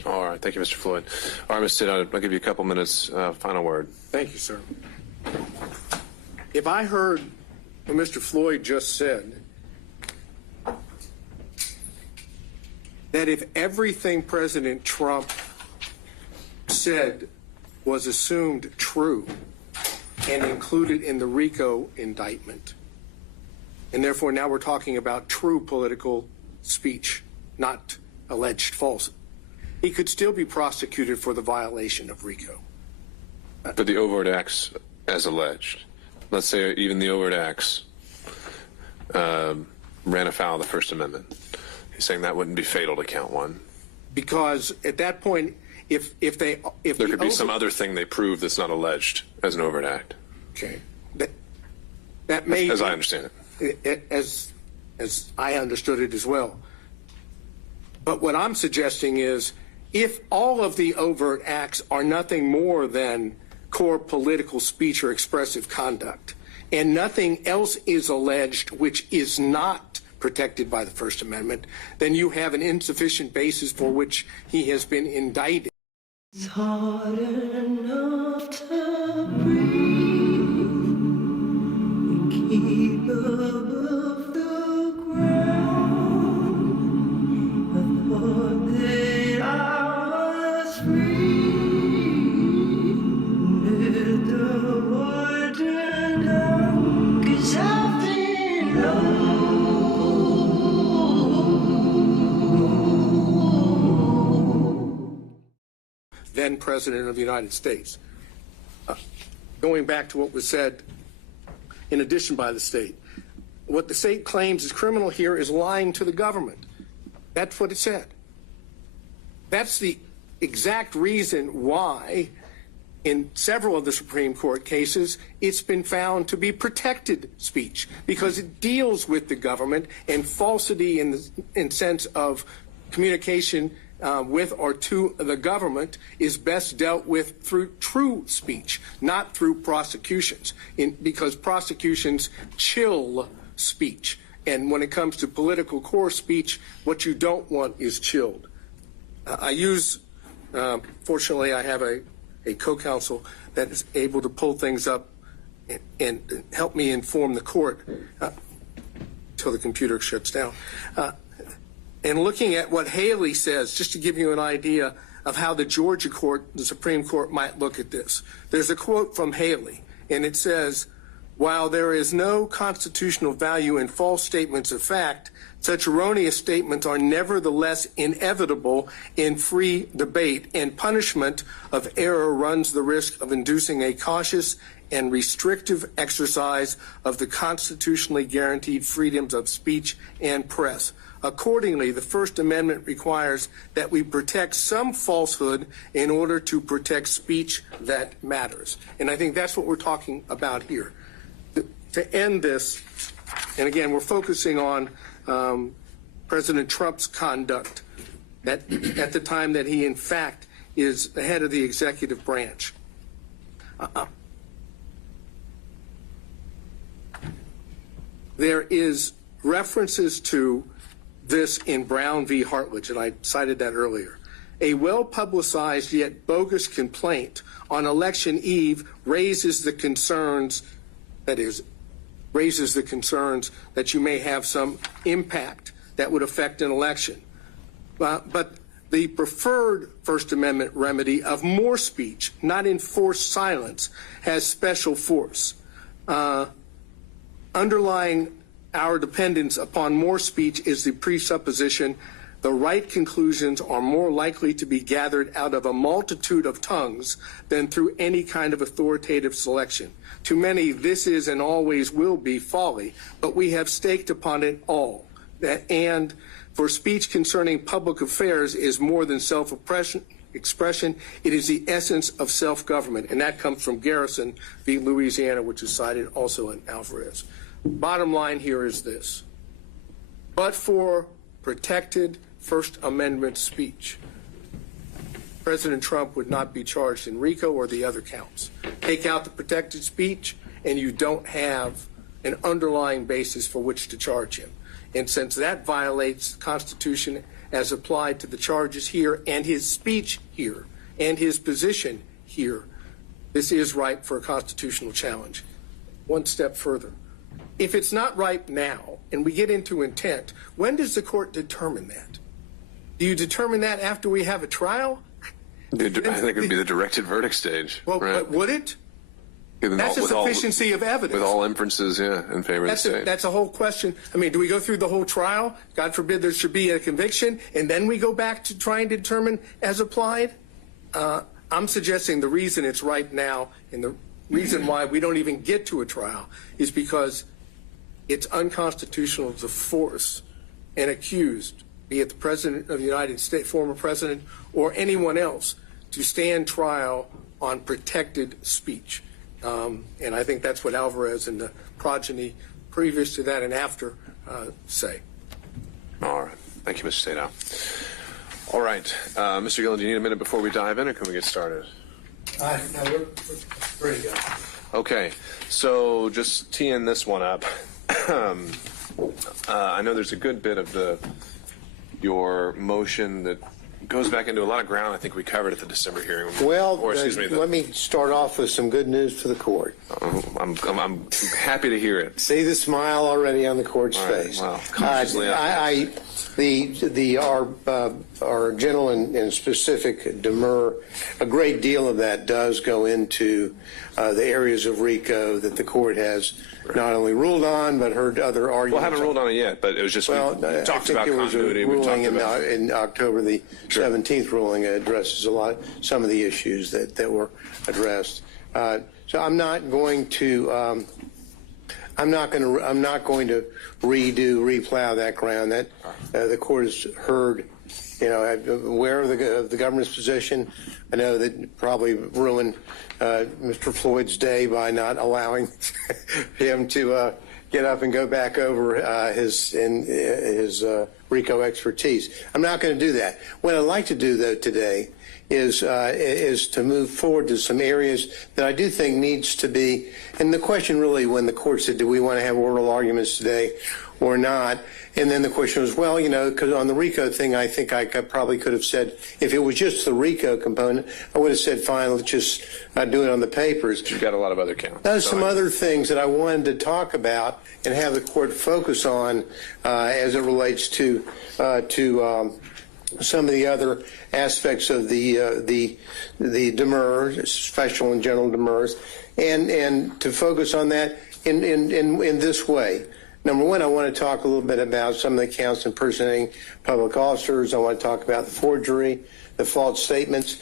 All right. Thank you, Mr. Floyd. All right, Mr. Sid, I'll give you a couple minutes. Final word. Thank you, sir. If I heard what Mr. Floyd just said, that if everything President Trump said was assumed true and included in the RICO indictment, and therefore now we're talking about true political speech, not alleged false, he could still be prosecuted for the violation of RICO. For the overt acts as alleged, let's say even the overt acts ran afoul of the First Amendment. He's saying that wouldn't be fatal to count one. Because at that point, if there could be some other thing they prove that's not alleged as an overt act. Okay, that may, as I understand it, as I understood it as well. But what I'm suggesting is, if all of the overt acts are nothing more than core political speech or expressive conduct, and nothing else is alleged which is not protected by the First Amendment, then you have an insufficient basis for which he has been indicted. It's hard enough to breathe and keep above the ground. I thought that I was free. Let the world turn down, 'cause I've been low. Then President of the United States. Going back to what was said in addition by the state, what the state claims is criminal here is lying to the government. That's what it said. That's the exact reason why in several of the Supreme Court cases it's been found to be protected speech, because it deals with the government, and falsity in sense of communication with or to the government is best dealt with through true speech, not through prosecutions, because prosecutions chill speech. And when it comes to political core speech, what you don't want is chilled. Fortunately, I have a co-counsel that is able to pull things up and help me inform the court until the computer shuts down. And looking at what Haley says, just to give you an idea of how the Georgia court, the Supreme Court, might look at this. There's a quote from Haley, and it says, "While there is no constitutional value in false statements of fact, such erroneous statements are nevertheless inevitable in free debate, and punishment of error runs the risk of inducing a cautious and restrictive exercise of the constitutionally guaranteed freedoms of speech and press. Accordingly, the First Amendment requires that we protect some falsehood in order to protect speech that matters." And I think that's what we're talking about here. To end this, And again, we're focusing on President Trump's conduct at the time that he, in fact, is the head of the executive branch. There is references to this in Brown v. Hartledge, and I cited that earlier. A well-publicized yet bogus complaint on election eve raises the concerns that you may have some impact that would affect an election. But the preferred First Amendment remedy of more speech, not enforced silence, has special force. Underlying our dependence upon more speech is the presupposition the right conclusions are more likely to be gathered out of a multitude of tongues than through any kind of authoritative selection. To many, this is and always will be folly, but we have staked upon it all. And for speech concerning public affairs is more than self-expression. It is the essence of self-government, and that comes from Garrison v. Louisiana, which is cited also in Alvarez. Bottom line here is this. But for protected First Amendment speech, President Trump would not be charged in RICO or the other counts. Take out the protected speech, and you don't have an underlying basis for which to charge him. And since that violates the Constitution as applied to the charges here and his speech here and his position here, this is ripe for a constitutional challenge. One step further. If it's not ripe now and we get into intent, when does the court determine that? Do you determine that after we have a trial? I think it would be the directed verdict stage. Well, right? but would it? That's a sufficiency of evidence. With all inferences, in favor of the state. That's a whole question. I mean, do we go through the whole trial? God forbid there should be a conviction, and then we go back to trying to determine as applied? I'm suggesting the reason it's ripe now and the reason why we don't even get to a trial is because it's unconstitutional to force an accused, be it the President of the United States, former President, or anyone else, to stand trial on protected speech. And I think that's what Alvarez and the progeny previous to that and after say. All right. Thank you, Mr. Sadow. All right. Mr. Gillen, do you need a minute before we dive in, or can we get started? No, we're ready to go. Okay. So just teeing this one up. I know there's a good bit of your motion that goes back into a lot of ground I think we covered at the December hearing. Well, let me start off with some good news for the court. I'm happy to hear it. See the smile already on the court's face. Well, consciously our general and specific demur, a great deal of that does go into the areas of RICO that the court has not only ruled on but heard other arguments. Well, I haven't ruled on it yet, but it was just we talked about continuity. We talked about in October the 17th ruling addresses some of the issues that were addressed. So I'm not going to replow that ground. That the court has heard. Aware of the government's position. I know that probably ruined Mr. Floyd's day by not allowing him to get up and go back over his RICO expertise. I'm not going to do that. What I'd like to do, though, today is to move forward to some areas that I do think needs to be. And the question really, when the court said, do we want to have oral arguments today or not? And then the question was, well, because on the RICO thing, I think I probably could have said, if it was just the RICO component, I would have said, fine, let's just do it on the papers. You've got a lot of other counts. There's some other things that I wanted to talk about and have the court focus on as it relates to some of the other aspects of the demurs, special and general demurs, and to focus on that in this way. Number one, I want to talk a little bit about some of the counts impersonating public officers. I want to talk about the forgery, the false statements,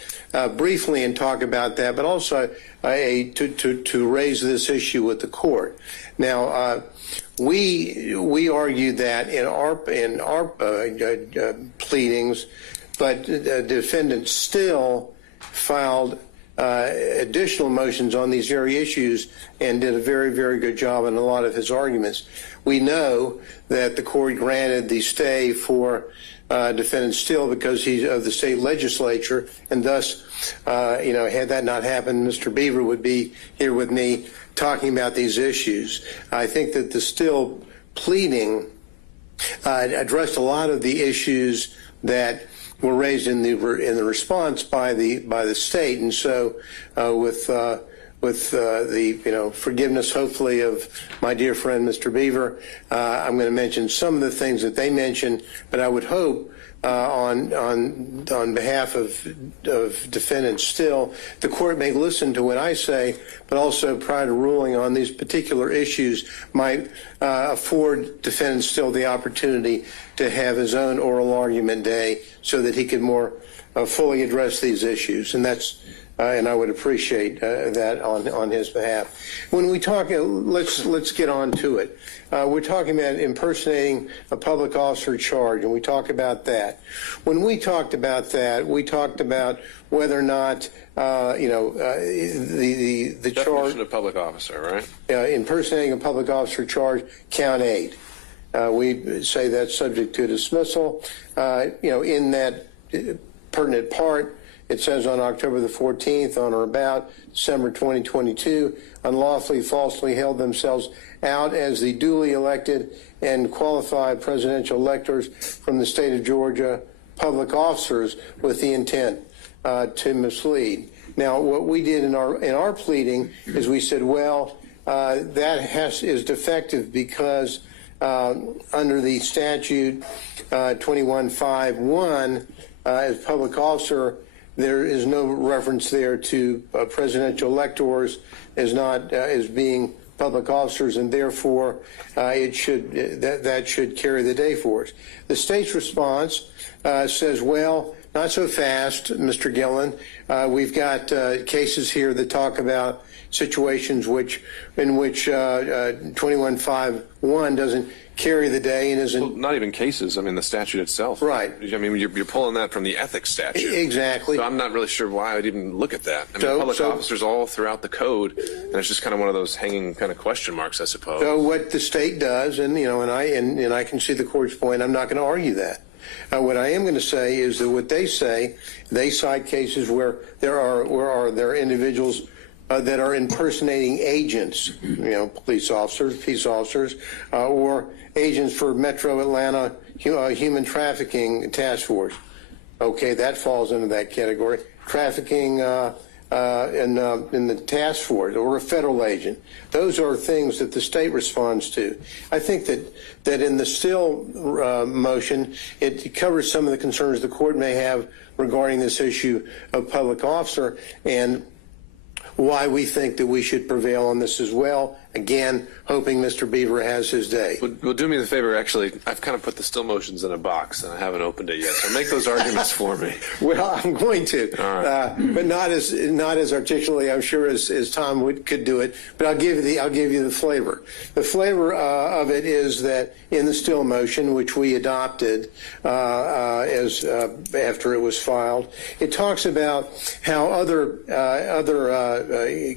briefly, and talk about that, but also to raise this issue with the court. Now, we argued that in our pleadings, but the defendant still filed additional motions on these very issues and did a very, very good job on a lot of his arguments. We know that the court granted the stay for defendant Still because he's of the state legislature, and thus, had that not happened, Mr. Beaver would be here with me talking about these issues. I think that the Still pleading addressed a lot of the issues that were raised in the response by the state, and so with the forgiveness, hopefully, of my dear friend Mr. Beaver, I'm going to mention some of the things that they mentioned, but I would hope on behalf of defendants Still, the court may listen to what I say, but also prior to ruling on these particular issues might afford defendant Still the opportunity to have his own oral argument day so that he could more fully address these issues, and that's. And I would appreciate that on his behalf. When we talk, let's get on to it. We're talking about impersonating a public officer charge, and we talk about that. When we talked about that, we talked about whether or not the charge Definition of public officer, right? Impersonating a public officer charge, count 8. We say that's subject to dismissal. In that pertinent part. It says on October the 14th, on or about December 2022, unlawfully, falsely held themselves out as the duly elected and qualified presidential electors from the state of Georgia, public officers with the intent to mislead. Now, what we did in our pleading is we said, well, that is defective because under the statute 2151, as public officer, there is no reference there to presidential electors as being public officers, and therefore that should carry the day for us. The state's response says, well, not so fast, Mr. Gillen. We've got cases here that talk about situations in which 2151 doesn't carry the day and isn't. Well, not even cases. I mean, the statute itself. Right. I mean, you're pulling that from the ethics statute. Exactly. So I'm not really sure why I'd even look at that. I mean, public officers all throughout the code, and it's just kind of one of those hanging kind of question marks, I suppose. So what the state does, and I can see the court's point. I'm not going to argue that. What I am going to say is that what they say, they cite cases where there are individuals that are impersonating agents, police officers, peace officers, or agents for Metro Atlanta Human Trafficking Task Force. Okay, that falls into that category. Trafficking in the task force or a federal agent. Those are things that the state responds to. I think that in the Still motion, it covers some of the concerns the court may have regarding this issue of public officer and why we think that we should prevail on this as well. Again, hoping Mr. Beaver has his day. Well, do me the favor, actually, I've kind of put the Still motions in a box, and I haven't opened it yet, so make those arguments for me. Well, I'm going to, all right. But not as articulately, I'm sure, as Tom could do it. But I'll give you the flavor. The flavor of it is that in the Still motion, which we adopted as after it was filed, it talks about how other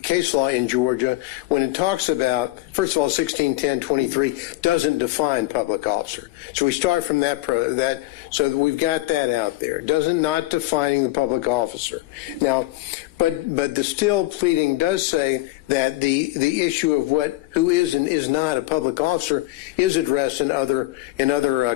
case law in Georgia, when it talks about, first of all, 1610-23 doesn't define public officer. So we start from that, so that we've got that out there. Not defining the public officer. Now, but the Still pleading does say that the issue of who is and is not a public officer is addressed in other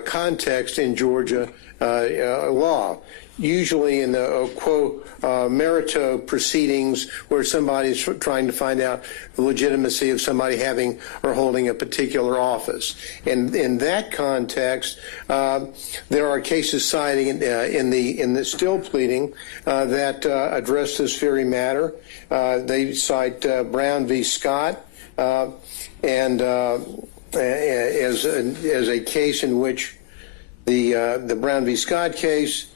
contexts in Georgia law. Usually in the quo merito proceedings where somebody's trying to find out the legitimacy of somebody having or holding a particular office. And in that context, there are cases citing in the Still pleading that address this very matter. They cite Brown v. Scott and as a case in which the Brown v. Scott case,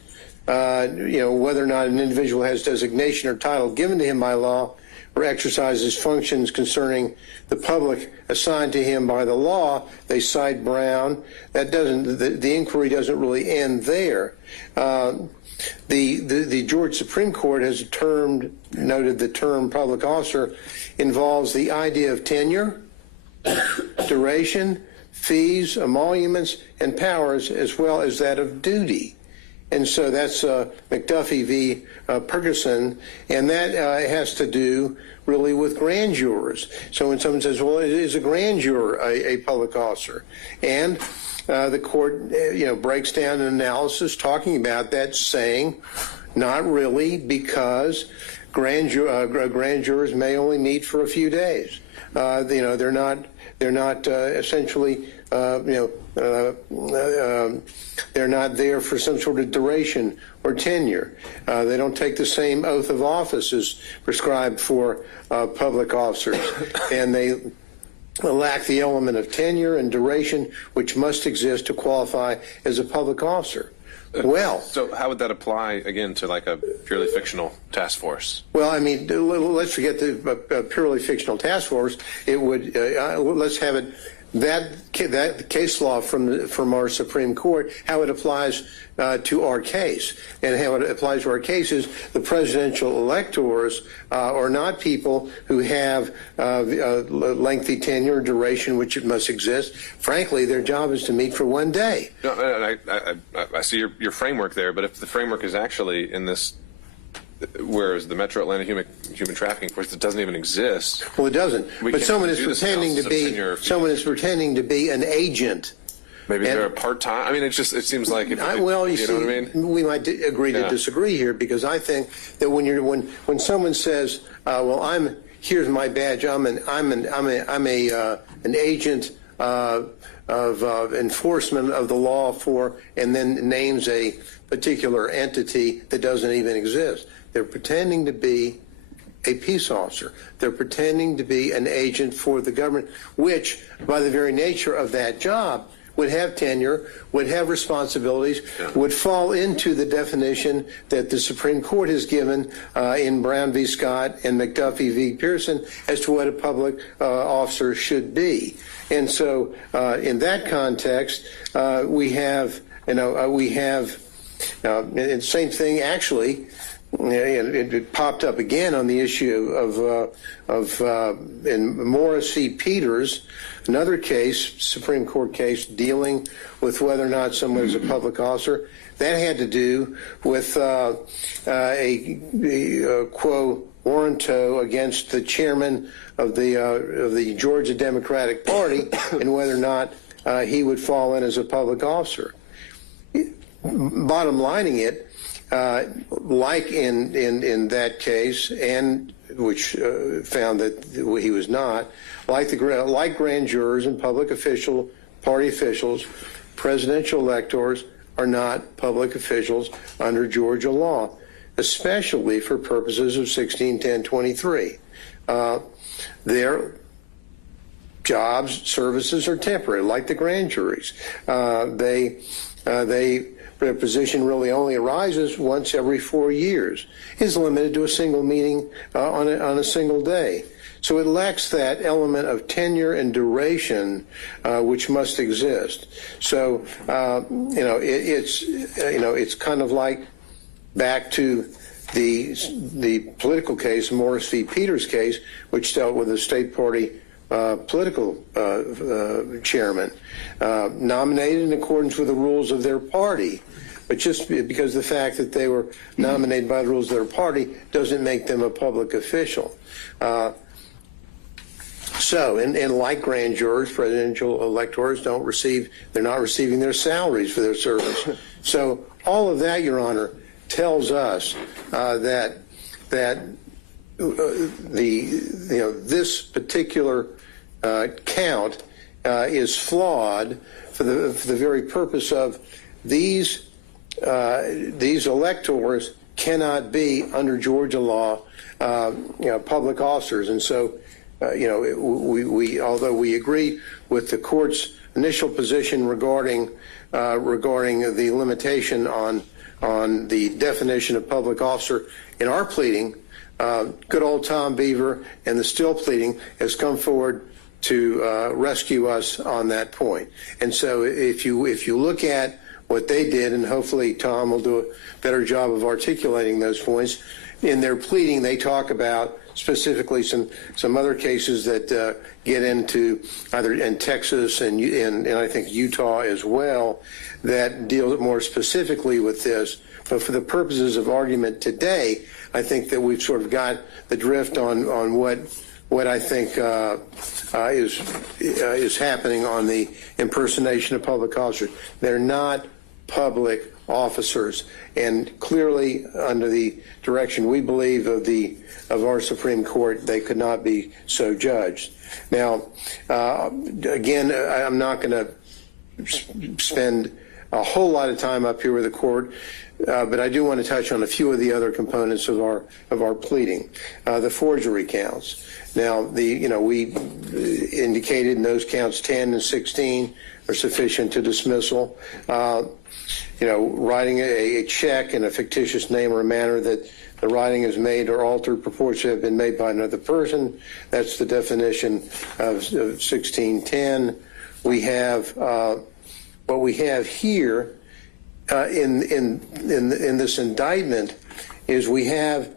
whether or not an individual has designation or title given to him by law or exercises functions concerning the public assigned to him by the law. They cite Brown. That doesn't, the inquiry doesn't really end there. The Georgia Supreme Court has noted the term public officer involves the idea of tenure, duration, fees, emoluments, and powers, as well as that of duty. And so that's McDuffie v. Ferguson, and that has to do really with grand jurors. So when someone says, well, is a grand juror a public officer? And the court, breaks down an analysis talking about that, saying, not really, because grand jurors may only meet for a few days. They're not essentially, they're not there for some sort of duration or tenure. They don't take the same oath of office as prescribed for public officers, and they lack the element of tenure and duration which must exist to qualify as a public officer. Well, so how would that apply again to like a purely fictional task force? Well, I mean, let's forget the purely fictional task force. It would let's have it that case law from our Supreme Court, how it applies to our case, and how it applies to our case is the presidential electors are not people who have lengthy tenure or duration, which it must exist. Frankly, their job is to meet for one day. No, I see your framework there, but if the framework is actually in this, whereas the Metro Atlanta human trafficking force, it doesn't even exist. Well, it doesn't. But someone is pretending to be an agent. Maybe they're a part-time. I mean, it seems like if you know what I mean? We might agree to disagree here, because I think that when someone says, "Well, here's my badge. I'm an agent of enforcement of the law for," and then names a particular entity that doesn't even exist. They're pretending to be a peace officer. They're pretending to be an agent for the government, which, by the very nature of that job, would have tenure, would have responsibilities, would fall into the definition that the Supreme Court has given in Brown v. Scott and McDuffie v. Pearson as to what a public officer should be. And so in that context, we have, and the same thing actually, it popped up again on the issue in Morris v. Peters, another case, Supreme Court case, dealing with whether or not someone is a public officer. That had to do with a quo warranto against the chairman of the Georgia Democratic Party and whether or not he would fall in as a public officer. Bottom lining it, like in that case, and which found that he was not, like grand jurors and public party officials, presidential electors are not public officials under Georgia law, especially for purposes of 161023. Their jobs, services are temporary, like the grand juries. Their position really only arises once every 4 years. Is limited to a single meeting on a single day. So it lacks that element of tenure and duration which must exist. So it's kind of like back to the political case, Morris v. Peters case, which dealt with a state party political chairman nominated in accordance with the rules of their party. But just because the fact that they were nominated by the rules of their party doesn't make them a public official. And like grand jurors, presidential electors they're not receiving their salaries for their service. So all of that, Your Honor, tells us that this particular count is flawed for the very purpose of these electors cannot be under Georgia law public officers. And so we although we agree with the court's initial position regarding the limitation on the definition of public officer in our pleading, good old Tom Beaver and the still pleading has come forward to rescue us on that point. And so if you look at what they did, and hopefully Tom will do a better job of articulating those points, in their pleading they talk about specifically some other cases that get into either in Texas and I think Utah as well that deal more specifically with this. But for the purposes of argument today, I think that we've sort of got the drift on what I think is happening on the impersonation of public officers. They're not public officers, and clearly under the direction we believe of our Supreme Court, they could not be so judged. Now, again, I'm not going to spend a whole lot of time up here with the court, but I do want to touch on a few of the other components of our pleading. The forgery counts. Now, we indicated in those counts 10 and 16 are sufficient to dismissal. Writing a check in a fictitious name or manner that the writing is made or altered purports to have been made by another person. That's the definition of 1610. We have what we have here in this indictment is we have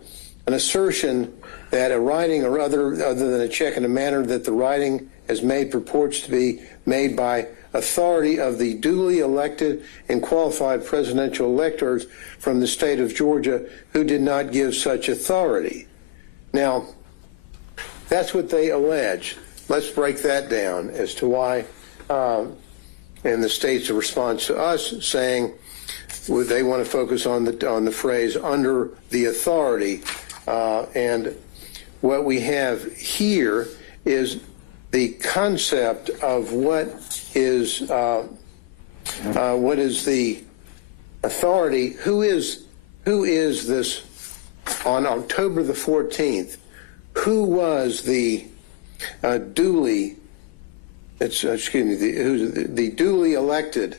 an assertion that a writing or other than a check in a manner that the writing is made purports to be made by authority of the duly elected and qualified presidential electors from the state of Georgia who did not give such authority. Now, that's what they allege. Let's break that down as to why, and the state's response to us saying they want to focus on the phrase under the authority, and what we have here is the concept of what is the authority. Who is this on October the 14th? Who was the duly duly elected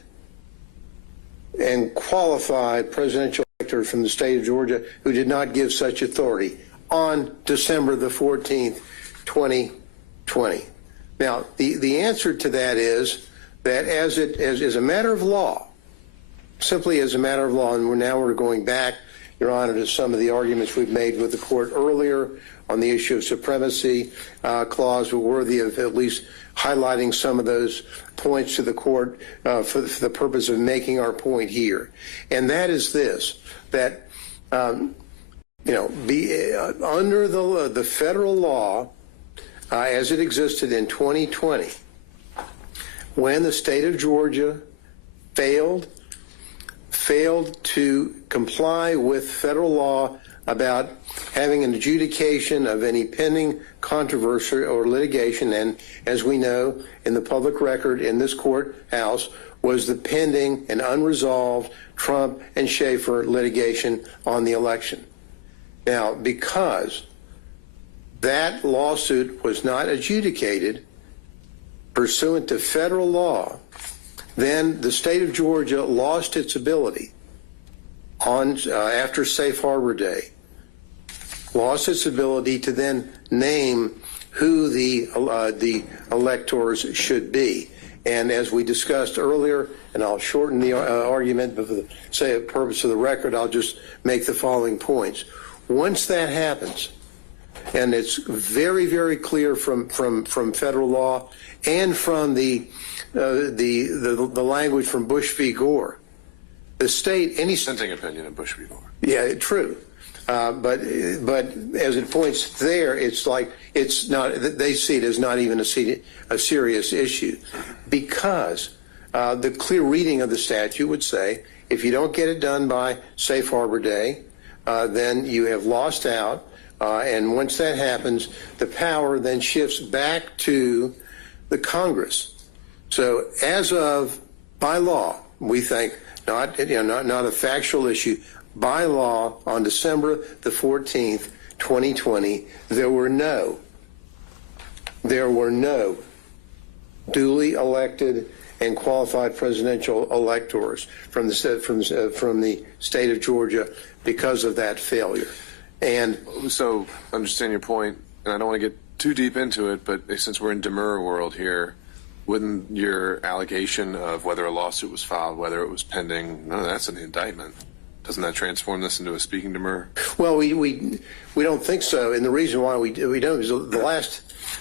and qualified presidential elector from the state of Georgia who did not give such authority on December the 14th, 2020? Now, the answer to that is that as a matter of law, simply as a matter of law, and we're going back, Your Honor, to some of the arguments we've made with the court earlier on the issue of supremacy clause, were worthy of at least highlighting some of those points to the court for the purpose of making our point here. And that is this, that, under the federal law, as it existed in 2020, when the state of Georgia failed to comply with federal law about having an adjudication of any pending controversy or litigation, and as we know, in the public record in this courthouse was the pending and unresolved Trump and Schaefer litigation on the election. Now, because that lawsuit was not adjudicated pursuant to federal law, then the state of Georgia lost its ability after Safe Harbor Day, lost its ability to then name who the electors should be. And as we discussed earlier, and I'll shorten the argument, but for the purpose of the record, I'll just make the following points. Once that happens, and it's very, very clear from federal law and from the language from Bush v. Gore, the state, any dissenting opinion of Bush v. Gore. Yeah, true. But as it points there, it's like it's not. They see it as not even a serious issue, because the clear reading of the statute would say if you don't get it done by Safe Harbor Day, then you have lost out. And once that happens, the power then shifts back to the Congress. So as of, by law, we think, not a factual issue, by law, on December the 14th, 2020, there were no duly elected and qualified presidential electors from the state of Georgia because of that failure. And So, understand your point, and I don't want to get too deep into it, but since we're in demur world here, wouldn't your allegation of whether a lawsuit was filed, whether it was pending, none of that's in the indictment? Doesn't that transform this into a speaking demur? well, we don't think so, and the reason why we don't is the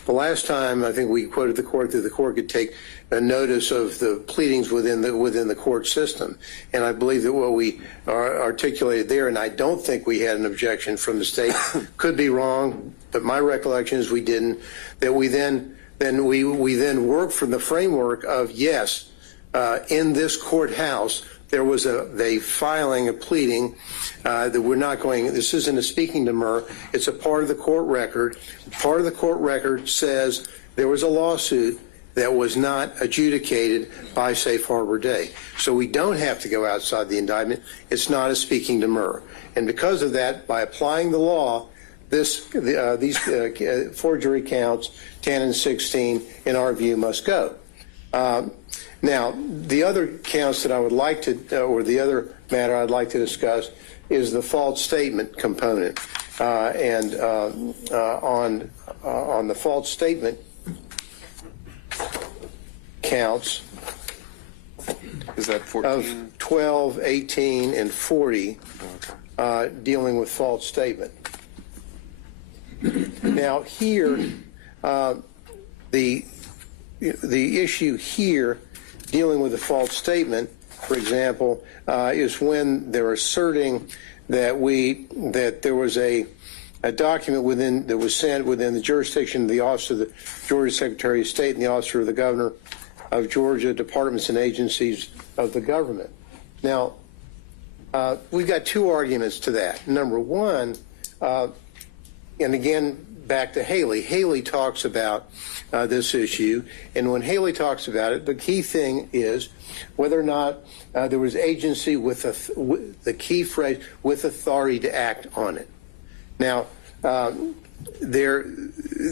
last time I think we quoted the court that the court could take a notice of the pleadings within the court system, and I believe that what we articulated there, and I don't think we had an objection from the state, could be wrong, but my recollection is we didn't. That we then worked from the framework of yes, in this courthouse. There was a filing, a pleading that we're not going, this isn't a speaking demur, it's a part of the court record. Part of the court record says there was a lawsuit that was not adjudicated by Safe Harbor Day. So we don't have to go outside the indictment. It's not a speaking demur. And because of that, by applying the law, these forgery counts, 10 and 16, in our view, must go. Now, the other counts that I would like to, or the other matter I'd like to discuss is the false statement component. On the false statement counts Is that 14? of 12, 18, and 40 dealing with false statement. Now, here, the issue here dealing with a false statement, for example, is when they're asserting that there was a document that was sent within the jurisdiction of the Office of the Georgia Secretary of State and the Office of the Governor of Georgia, departments and agencies of the government. Now, we've got two arguments to that. Number one, and again, back to Haley. Haley talks about this issue, and when Haley talks about it, the key thing is whether or not there was agency with the key phrase, with authority to act on it. Now, there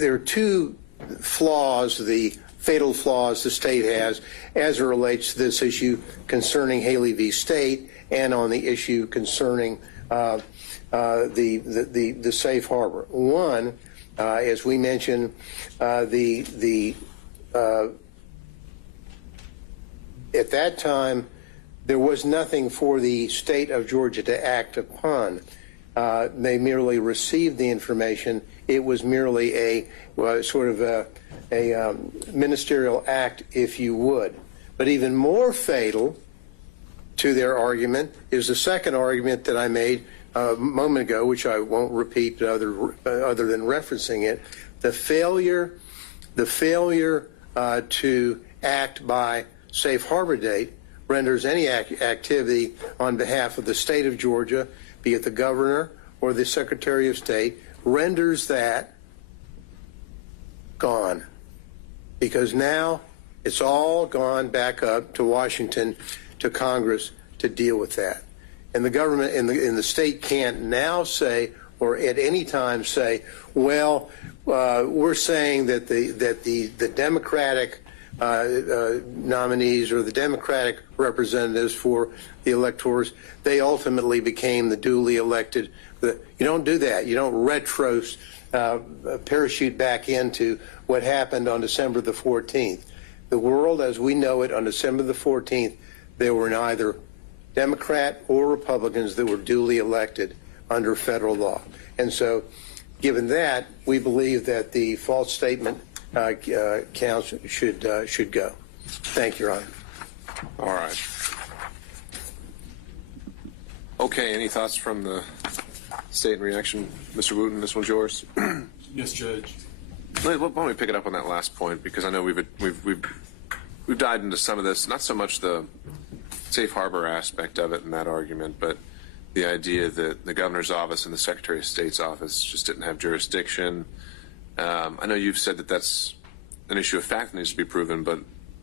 are two flaws, the fatal flaws the state has as it relates to this issue concerning Haley v. State and on the issue concerning the safe harbor. One, as we mentioned, at that time, there was nothing for the state of Georgia to act upon. They merely received the information. It was merely a sort of a ministerial act, if you would. But even more fatal to their argument is the second argument that I made a moment ago, which I won't repeat other than referencing it, the failure to act by safe harbor date renders any activity on behalf of the state of Georgia, be it the governor or the Secretary of State, renders that gone. Because now it's all gone back up to Washington, to Congress to deal with that. And the government in the state can't now say, or at any time say, well, we're saying that the Democratic nominees or the Democratic representatives for the electors, they ultimately became the duly elected. You don't do that. You don't parachute back into what happened on December the 14th. The world as we know it on December the 14th, there were neither Democrat or Republicans that were duly elected under federal law. And so, given that, we believe that the false statement counts should go. Thank you, Your Honor. All right. Okay, any thoughts from the state in reaction? Mr. Wooten, this one's yours. Yes, Judge. Why don't we pick it up on that last point, because I know we've dived into some of this, not so much the safe harbor aspect of it in that argument, but the idea that the governor's office and the Secretary of State's office just didn't have jurisdiction. I know you've said that that's an issue of fact that needs to be proven, but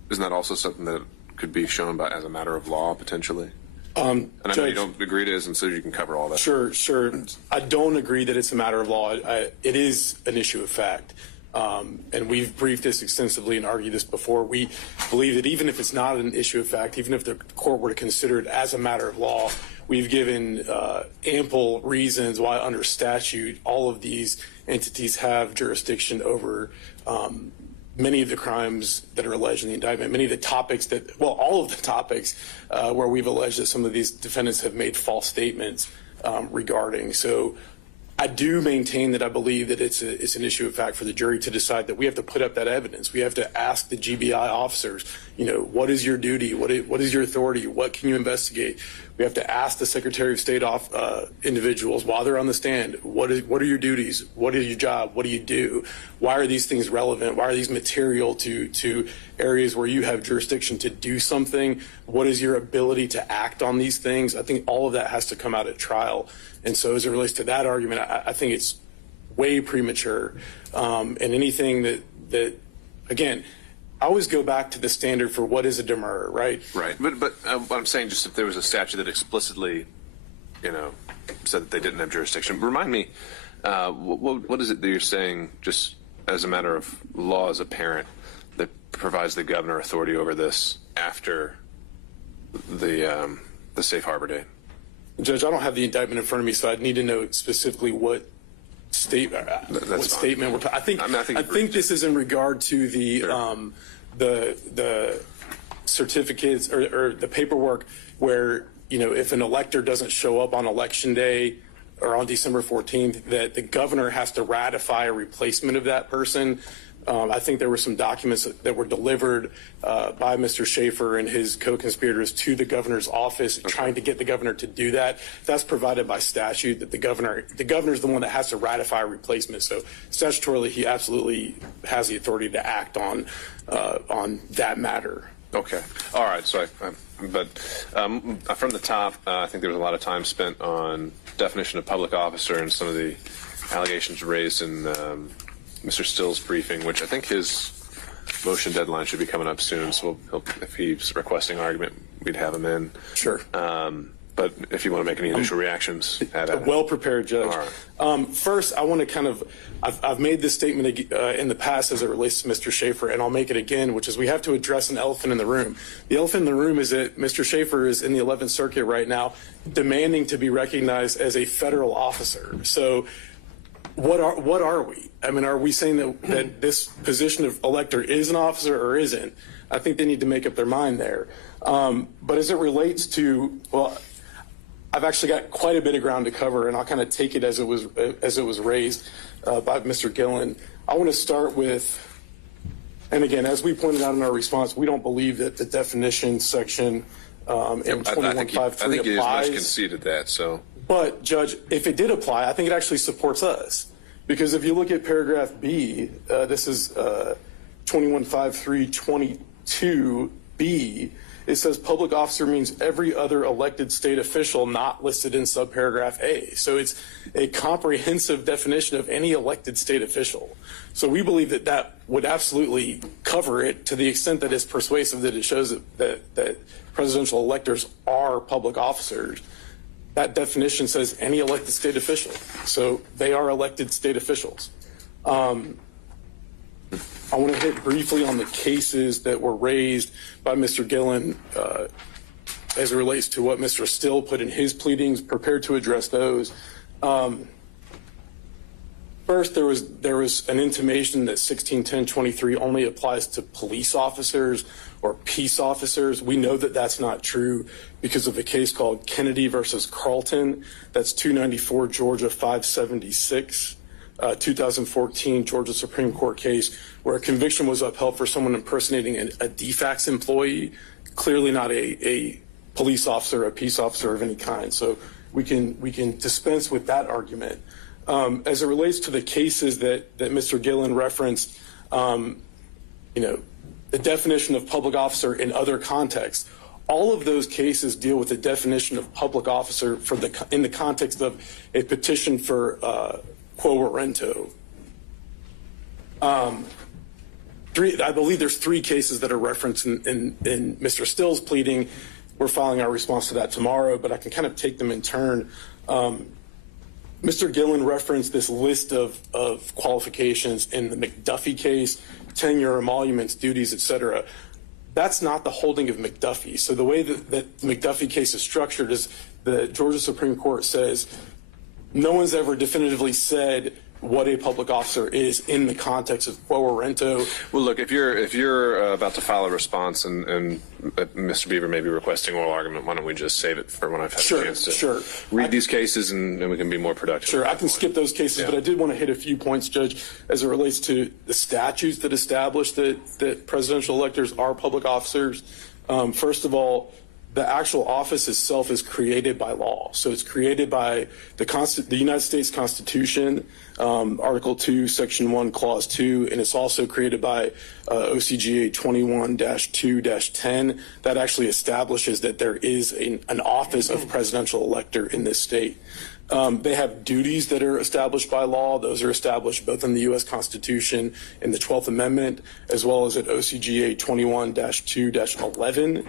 isn't that also something that could be shown by as a matter of law potentially? And I know you don't agree to it, and so you can cover all that. Sure. I don't agree that it's a matter of law. It is an issue of fact. And we've briefed this extensively and argued this before. We believe that even if it's not an issue of fact, even if the court were to consider it as a matter of law, we've given ample reasons why under statute all of these entities have jurisdiction over many of the crimes that are alleged in the indictment, many of the topics that, well, all of the topics where we've alleged that some of these defendants have made false statements regarding. So I do maintain that I believe that it's an issue of fact for the jury to decide that we have to put up that evidence. We have to ask the GBI officers, what is your duty? What is your authority? What can you investigate? We have to ask the Secretary of State individuals while they're on the stand, what are your duties? What is your job? What do you do? Why are these things relevant? Why are these material to areas where you have jurisdiction to do something? What is your ability to act on these things? I think all of that has to come out at trial. And so as it relates to that argument, I think it's way premature. And anything that again, I always go back to the standard for what is a demurrer, right? Right. But I'm saying just if there was a statute that explicitly, said that they didn't have jurisdiction. Remind me, what is it that you're saying just as a matter of law as a parent that provides the governor authority over this after the safe harbor date? Judge, I don't have the indictment in front of me, so I'd need to know specifically what statement we're talking. I think this is in regard to the certificates or the paperwork where if an elector doesn't show up on election day or on December 14th, that the governor has to ratify a replacement of that person. I think there were some documents that were delivered by Mr. Schaefer and his co-conspirators to the governor's office, trying to get the governor to do that. That's provided by statute that the governor is the one that has to ratify a replacement. So statutorily, he absolutely has the authority to act on that matter. Okay. All right. So, but from the top, I think there was a lot of time spent on definition of public officer and some of the allegations raised in Mr. Still's briefing, which I think his motion deadline should be coming up soon. So if he's requesting argument, we'd have him in. Sure. But if you want to make any initial reactions, well prepared, Judge. All right. First, I want to I've made this statement in the past as it relates to Mr. Schaefer, and I'll make it again, which is we have to address an elephant in the room. The elephant in the room is that Mr. Schaefer is in the 11th Circuit right now, demanding to be recognized as a federal officer. So what are we? I mean, are we saying that this position of elector is an officer or isn't? I think they need to make up their mind there. But as it relates to, well, I've actually got quite a bit of ground to cover, and I'll kind of take it as it was raised by Mr. Gillen. I want to start with, and again, as we pointed out in our response, we don't believe that the definition section in 2153 applies. I think it is much conceded that. So, but Judge, if it did apply, I think it actually supports us, because if you look at paragraph B, this is 215322B. It says public officer means every other elected state official not listed in subparagraph A. So it's a comprehensive definition of any elected state official. So we believe that that would absolutely cover it to the extent that it's persuasive, that it shows that presidential electors are public officers. That definition says any elected state official. So they are elected state officials. I want to hit briefly on the cases that were raised by Mr. Gillen as it relates to what Mr. Still put in his pleadings, prepared to address those. First, there was an intimation that 161023 only applies to police officers or peace officers. We know that that's not true because of a case called Kennedy versus Carlton. That's 294 Georgia 576. 2014 Georgia Supreme Court case where a conviction was upheld for someone impersonating a DFAX employee, clearly not a police officer, a peace officer of any kind. So we can dispense with that argument. As it relates to the cases that Mr. Gillen referenced, the definition of public officer in other contexts, all of those cases deal with the definition of public officer in the context of a petition for quo warranto. I believe there's 3 cases that are referenced in Mr. Still's pleading. We're filing our response to that tomorrow, but I can kind of take them in turn. Mr. Gillen referenced this list of qualifications in the McDuffie case, tenure, emoluments, duties, etc. That's not the holding of McDuffie. So the way that the McDuffie case is structured is the Georgia Supreme Court says no one's ever definitively said what a public officer is in the context of quo warranto. Well, look, if you're about to file a response and Mr. Beaver may be requesting oral argument, why don't we just save it for when I've had a chance to read these cases and we can be more productive. Sure, I can skip those cases, but I did want to hit a few points, Judge, as it relates to the statutes that establish that presidential electors are public officers. First of all, the actual office itself is created by law. So it's created by the United States Constitution, Article 2, Section 1, Clause 2, and it's also created by OCGA 21-2-10 that actually establishes that there is an office of presidential elector in this state. They have duties that are established by law. Those are established both in the U.S. Constitution and the 12th Amendment, as well as at OCGA 21-2-11.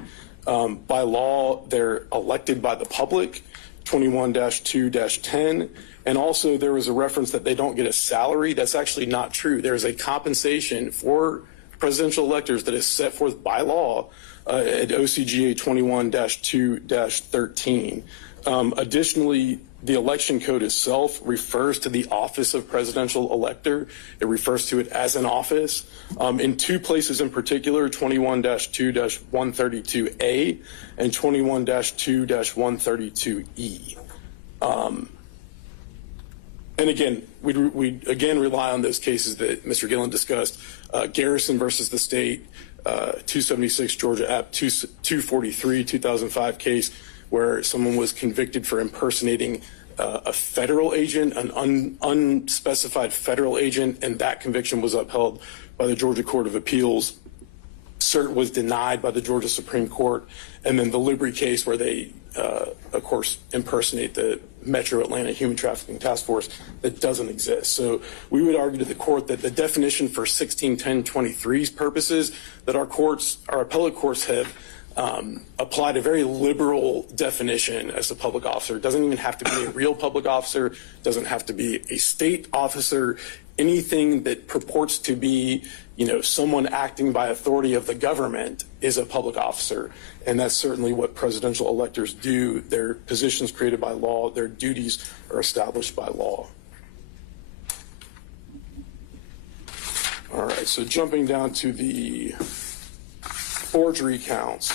By law, they're elected by the public, 21-2-10. And also there was a reference that they don't get a salary. That's actually not true. There's a compensation for presidential electors that is set forth by law at OCGA 21-2-13. Additionally, the election code itself refers to the office of presidential elector. It refers to it as an office. In two places in particular, 21-2-132A and 21-2-132E. And again, we again rely on those cases that Mr. Gillen discussed. Garrison versus the state, 276 Georgia App 243, 2005 case, where someone was convicted for impersonating a federal agent, an unspecified federal agent, and that conviction was upheld by the Georgia Court of Appeals. Cert was denied by the Georgia Supreme Court, and then the Libri case where they, of course, impersonate the Metro Atlanta Human Trafficking Task Force that doesn't exist. So we would argue to the court that the definition for 161023's purposes that our appellate courts have applied a very liberal definition as a public officer. It doesn't even have to be a real public officer, doesn't have to be a state officer, anything that purports to be, someone acting by authority of the government is a public officer. And that's certainly what presidential electors do. Their positions created by law, their duties are established by law. All right, so jumping down to the forgery counts.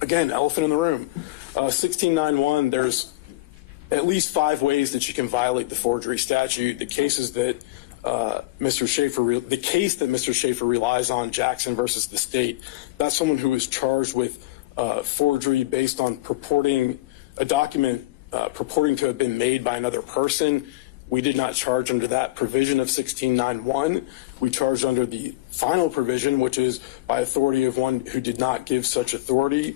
Again, elephant in the room. 1691, there's at least 5 ways that you can violate the forgery statute. The cases that Mr. Schaefer relies on, Jackson versus the state, that's someone who was charged with forgery based on purporting a document purporting to have been made by another person. We did not charge under that provision of 1691. We charged under the final provision, which is by authority of one who did not give such authority.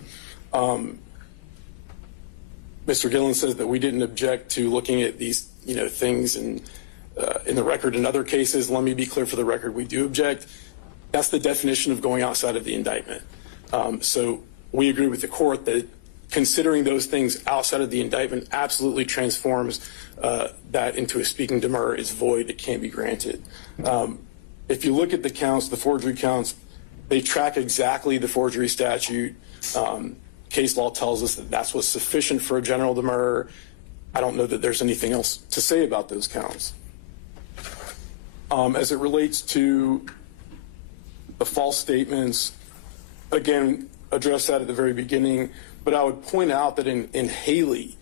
Mr. Gillen says that we didn't object to looking at these, things in the record in other cases. Let me be clear for the record, we do object. That's the definition of going outside of the indictment. So we agree with the court that considering those things outside of the indictment absolutely transforms that into a speaking demur is void, it can't be granted. If you look at the counts, the forgery counts, they track exactly the forgery statute. Case law tells us that that's what's sufficient for a general demur. I don't know that there's anything else to say about those counts. As it relates to the false statements, again, addressed that at the very beginning, but I would point out that in Haley,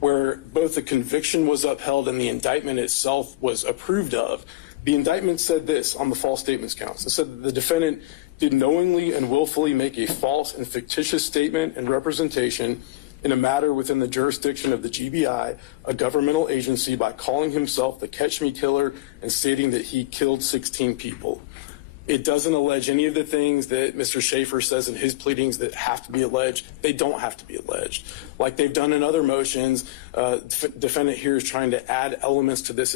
where both the conviction was upheld and the indictment itself was approved of, the indictment said this on the false statements counts. It said that the defendant did knowingly and willfully make a false and fictitious statement and representation in a matter within the jurisdiction of the GBI, a governmental agency, by calling himself the Catch Me Killer and stating that he killed 16 people. It doesn't allege any of the things that Mr. Schaefer says in his pleadings that have to be alleged. They don't have to be alleged. Like they've done in other motions, defendant here is trying to add elements to this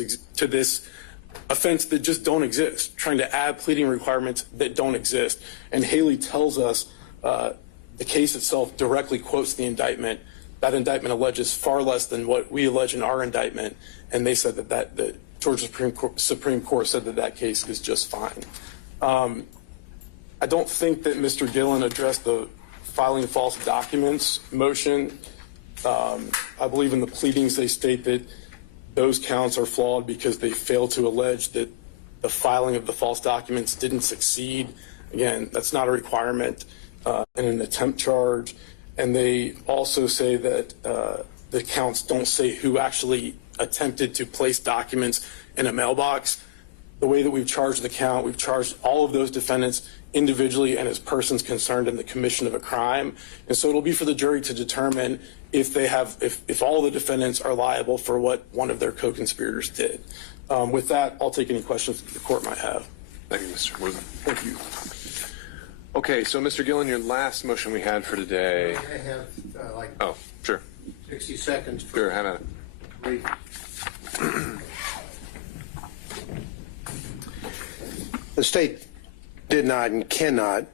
offense that just don't exist, trying to add pleading requirements that don't exist. And Haley tells us the case itself directly quotes the indictment that indictment alleges far less than what we allege in our indictment, and they said that the Georgia Supreme Court said that case is just fine. I don't think that Mr. Gillen addressed the filing false documents motion. I believe in the pleadings they state that those counts are flawed because they fail to allege that the filing of the false documents didn't succeed. Again, that's not a requirement in an attempt charge. And they also say that the counts don't say who actually attempted to place documents in a mailbox. The way that we've charged the count, we've charged all of those defendants individually and as persons concerned in the commission of a crime. And so it'll be for the jury to determine if they have, if all the defendants are liable for what one of their co-conspirators did. With that, I'll take any questions that the court might have. Thank you, Mr. Woodman. Thank you. Okay, so Mr. Gillen, your last motion we had for today. I have like Oh, sure. 60 seconds. Sure, have at it. The state did not and cannot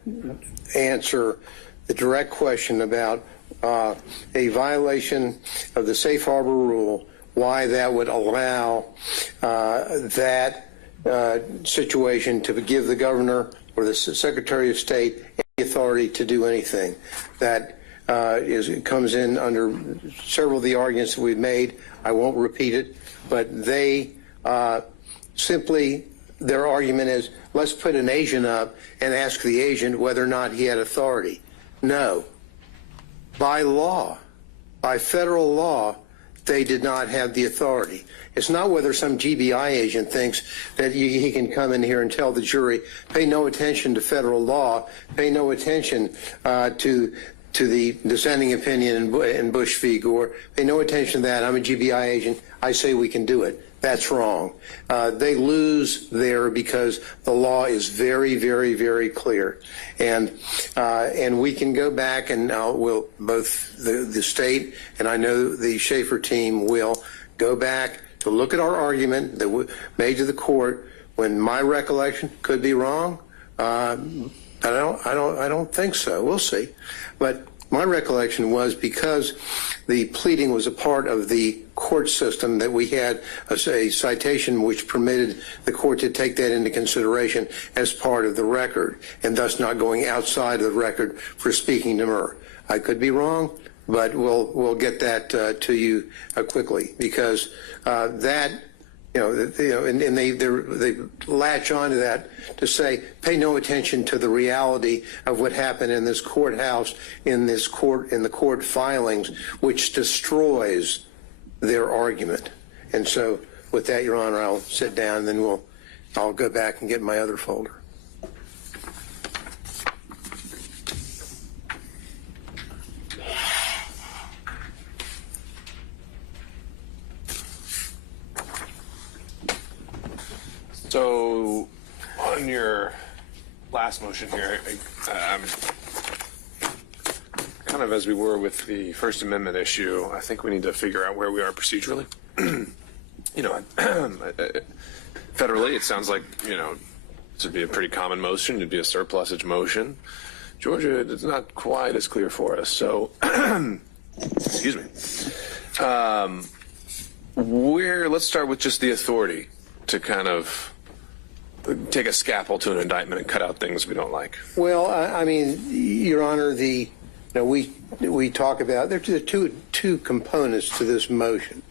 answer the direct question about a violation of the safe harbor rule, why that would allow that situation to give the governor or the Secretary of State any authority to do anything. That comes in under several of the arguments that we've made. I won't repeat it, but they simply, their argument is, let's put an agent up and ask the agent whether or not he had authority. No. By law, by federal law, they did not have the authority. It's not whether some GBI agent thinks that he can come in here and tell the jury, pay no attention to federal law, pay no attention to the dissenting opinion in Bush v. Gore, pay no attention to that. I'm a GBI agent. I say we can do it. That's wrong. They lose there because the law is very, very, very clear. And we can go back and we'll, both the state and I know the Schaefer team will go back to look at our argument that we made to the court when my recollection could be wrong. I don't think so. We'll see. But my recollection was because the pleading was a part of the court system that we had a citation which permitted the court to take that into consideration as part of the record and thus not going outside of the record for speaking demur. I could be wrong, but we'll get that to you quickly because that. And they latch onto that to say, pay no attention to the reality of what happened in this courthouse, in the court filings, which destroys their argument. And so with that, Your Honor, I'll sit down and then I'll go back and get my other folder. So, on your last motion here, kind of as we were with the First Amendment issue, I think we need to figure out where we are procedurally. Federally, it sounds like, this would be a pretty common motion. It'd be a surplusage motion. Georgia, it's not quite as clear for us. So, excuse me. Let's start with just the authority to kind of take a scalpel to an indictment and cut out things we don't like. Well, I mean, Your Honor, we talk about there are two components to this motion.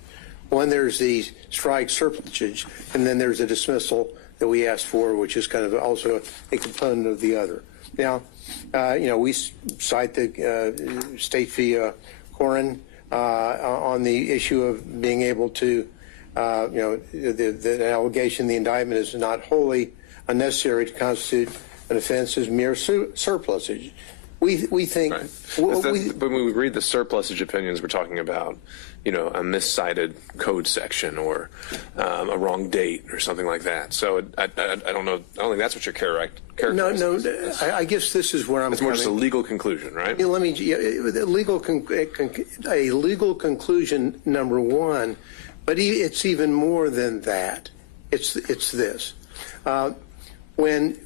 One, there's the strike surplusage, and then there's a dismissal that we asked for, which is kind of also a component of the other. Now, we cite the State v. Corin on the issue of being able to the allegation in the indictment is not wholly unnecessary to constitute an offense as mere surplusage. We think... Right. But when we read the surplusage opinions, we're talking about, a miscited code section or a wrong date or something like that. So I don't know. I don't think that's what you're characterizing. No. I guess this is where I'm It's more just a legal conclusion, right? Let me... a legal conclusion, number one, but it's even more than that. It's this. When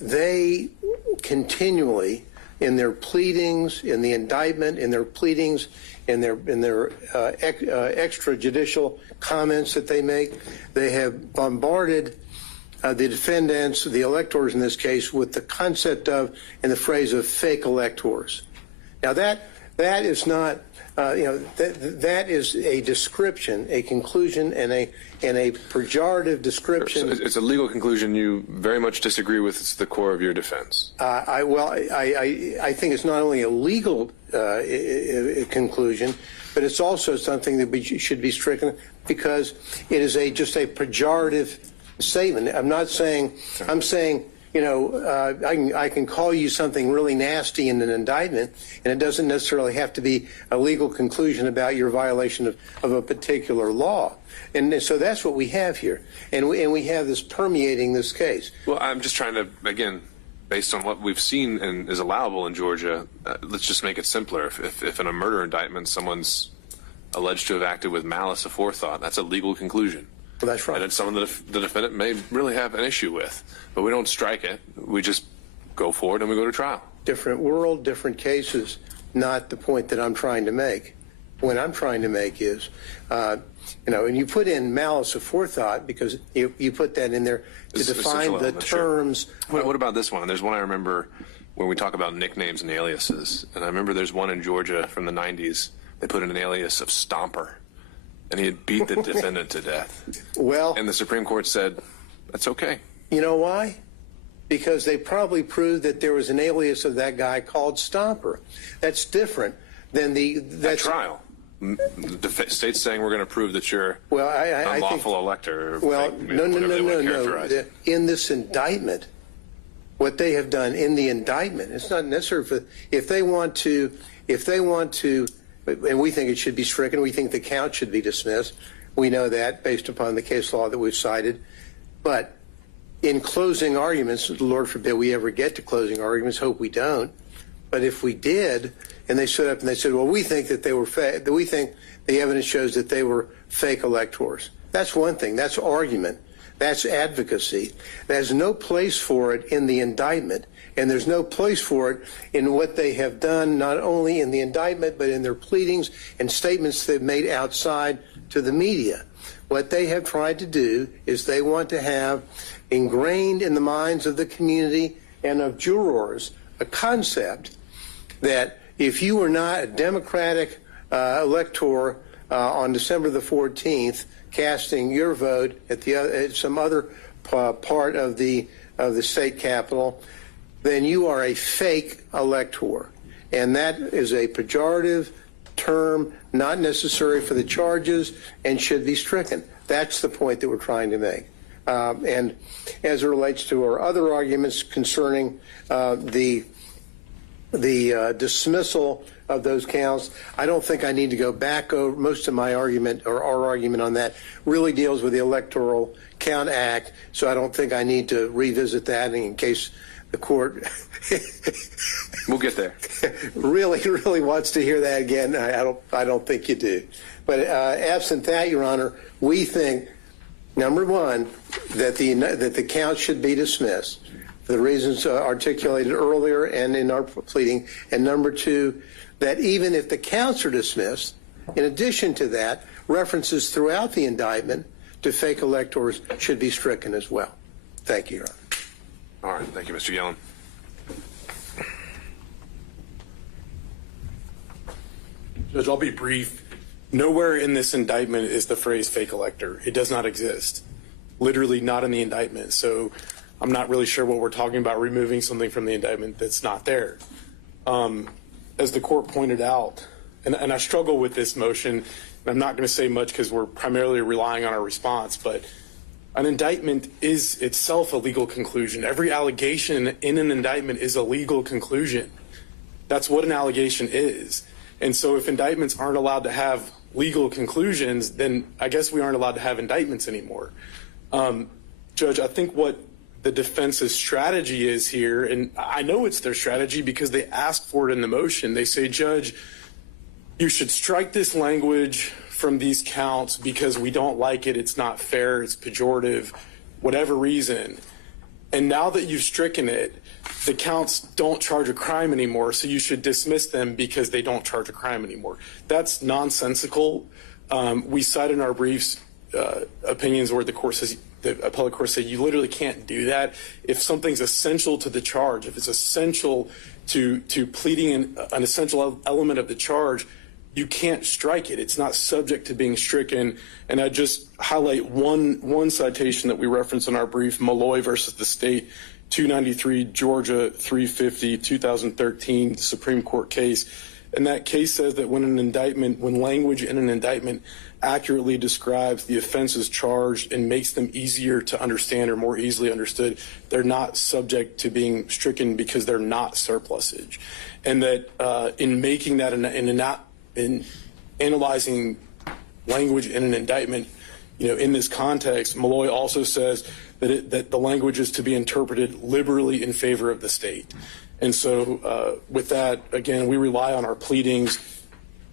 they continually in their pleadings, in the indictment, in their pleadings, in their extrajudicial comments that they make. They have bombarded the defendants, the electors in this case, with the concept of and the phrase of fake electors. Now that is not, that is a description, a conclusion, and a pejorative description. So it's a legal conclusion you very much disagree with. It's the core of your defense. I think it's not only a legal conclusion, but it's also something that should be stricken because it is just a pejorative statement. I'm not saying, I'm saying, I can call you something really nasty in an indictment, and it doesn't necessarily have to be a legal conclusion about your violation of a particular law. And so that's what we have here. And we have this permeating this case. Well, I'm just trying to, again, based on what we've seen and is allowable in Georgia, let's just make it simpler. If in a murder indictment someone's alleged to have acted with malice aforethought, that's a legal conclusion. Well, that's right. And it's something that the defendant may really have an issue with. But we don't strike it. We just go forward and we go to trial. Different world, different cases, not the point that I'm trying to make. What I'm trying to make is, and you put in malice aforethought because you put that in there to define the terms. Sure. What about this one? There's one I remember when we talk about nicknames and aliases. And I remember there's one in Georgia from the 90s. They put in an alias of Stomper. And he had beat the defendant to death. Well, and the Supreme Court said, that's okay. You know why? Because they probably proved that there was an alias of that guy called Stomper. That's different than the trial. The state's saying we're going to prove that you're an unlawful elector. Well, no. In this indictment, what they have done in the indictment, it's not necessary for if they want to. And we think it should be stricken. We think the count should be dismissed. We know that based upon the case law that we've cited. But in closing arguments, Lord forbid we ever get to closing arguments, hope we don't. But if we did, and they stood up and they said, well, we think that they were we think the evidence shows that they were fake electors. That's one thing. That's argument. That's advocacy. There's no place for it in the indictment. And there's no place for it in what they have done, not only in the indictment, but in their pleadings and statements they've made outside to the media. What they have tried to do is they want to have ingrained in the minds of the community and of jurors a concept that if you were not a Democratic elector on December the 14th, casting your vote at some other part of the state capitol, then you are a fake elector. And that is a pejorative term, not necessary for the charges, and should be stricken. That's the point that we're trying to make. And as it relates to our other arguments concerning the dismissal of those counts, I don't think I need to go back over most of my argument, or our argument on that really deals with the Electoral Count Act, so I don't think I need to revisit that in case the court we'll get there. really wants to hear that again. I don't think you do. But absent that, Your Honor, we think, number one, that the count should be dismissed for the reasons articulated earlier and in our pleading, and number two, that even if the counts are dismissed, in addition to that, references throughout the indictment to fake electors should be stricken as well. Thank you, Your Honor. All right. Thank you, Mr. Yellen. Judge, I'll be brief. Nowhere in this indictment is the phrase fake elector. It does not exist. Literally not in the indictment. So I'm not really sure what we're talking about, removing something from the indictment that's not there. As the court pointed out, and I struggle with this motion, and I'm not going to say much because we're primarily relying on our response, but an indictment is itself a legal conclusion. Every allegation in an indictment is a legal conclusion. That's what an allegation is. And so if indictments aren't allowed to have legal conclusions, then I guess we aren't allowed to have indictments anymore. Judge, I think what the defense's strategy is here, and I know it's their strategy because they asked for it in the motion. They say, Judge, you should strike this language from these counts because we don't like it, it's not fair, it's pejorative, whatever reason. And now that you've stricken it, the counts don't charge a crime anymore, so you should dismiss them because they don't charge a crime anymore. That's nonsensical. We cite in our briefs opinions where the appellate court said you literally can't do that. If something's essential to the charge, if it's essential to pleading an essential element of the charge, you can't strike it. It's not subject to being stricken. And I just highlight one citation that we reference in our brief, Malloy versus the state, 293 Georgia 350 2013 Supreme Court case. And that case says that when language in an indictment accurately describes the offenses charged and makes them easier to understand or more easily understood, they're not subject to being stricken because they're not surplusage. And that in making that in analyzing language in an indictment, in this context, Malloy also says that the language is to be interpreted liberally in favor of the state. And so with that, again, we rely on our pleadings.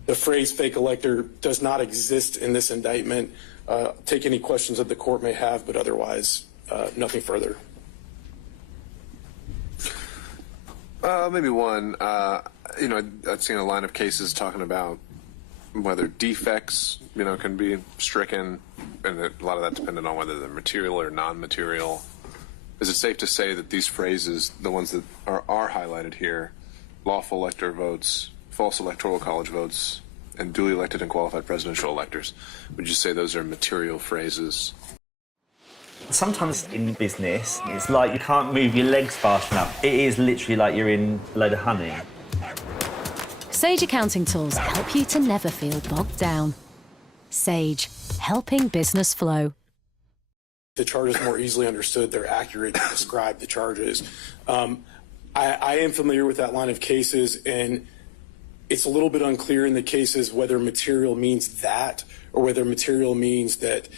The phrase fake elector does not exist in this indictment. Take any questions that the court may have, but otherwise, nothing further. Maybe one. I've seen a line of cases talking about whether defects, can be stricken, and a lot of that dependent on whether they're material or non-material. Is it safe to say that these phrases, the ones that are highlighted here, lawful elector votes, false electoral college votes, and duly elected and qualified presidential electors, would you say those are material phrases? Sometimes in business, it's like you can't move your legs fast enough. It is literally like you're in a load of honey. Sage accounting tools help you to never feel bogged down. Sage, helping business flow. The charges more easily understood. They're accurate to describe the charges. I am familiar with that line of cases, and it's a little bit unclear in the cases whether material means that or whether material means that,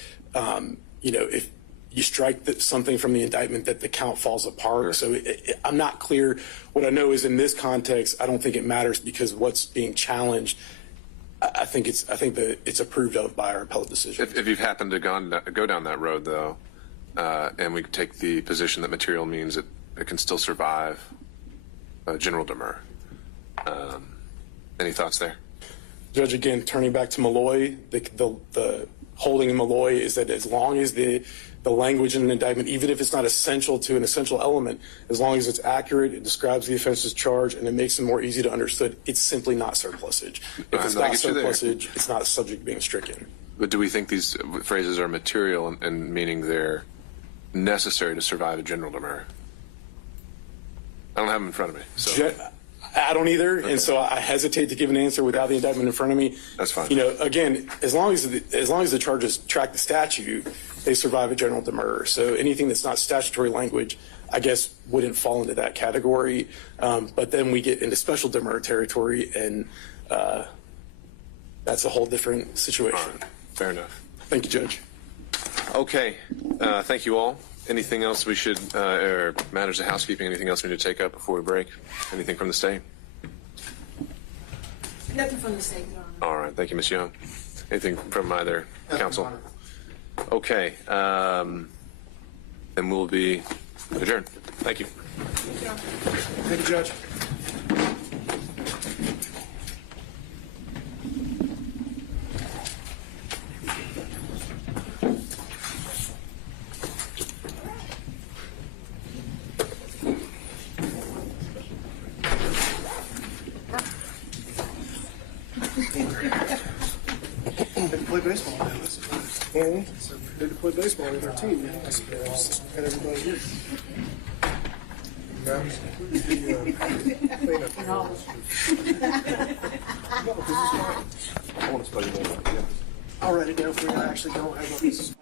if you strike something from the indictment that the count falls apart. So I'm not clear. What I know is in this context, I don't think it matters because what's being challenged, I think that it's approved of by our appellate decision. If you've happened to go down that road, though, and we take the position that material means it can still survive general demur. Any thoughts there? Judge, again, turning back to Malloy, the holding in Malloy is that as long as the language in an indictment, even if it's not essential to an essential element, as long as it's accurate, it describes the offense's charge, and it makes them more easy to understood, it's simply not surplusage. If it's not surplusage, it's not subject to being stricken. But do we think these phrases are material and meaning they're necessary to survive a general demur? I don't have them in front of me. So. I don't either, and so I hesitate to give an answer without the indictment in front of me. That's fine. Again, as long as the charges track the statute, they survive a general demur. So anything that's not statutory language, I guess, wouldn't fall into that category. But then we get into special demur territory, and that's a whole different situation. Right. Fair enough. Thank you, Judge. Okay. Thank you all. Anything else we should, or matters of housekeeping, anything else we need to take up before we break? Anything from the state? Nothing from the state, Your Honor. All right. Thank you, Ms. Young. Anything from either counsel? Okay. Then we'll be adjourned. Thank you. Thank you, Judge. Play baseball now. So they could play baseball with our team. Man. I suppose. Got everybody here. I want to play more. I'll write it down for you. I actually don't have a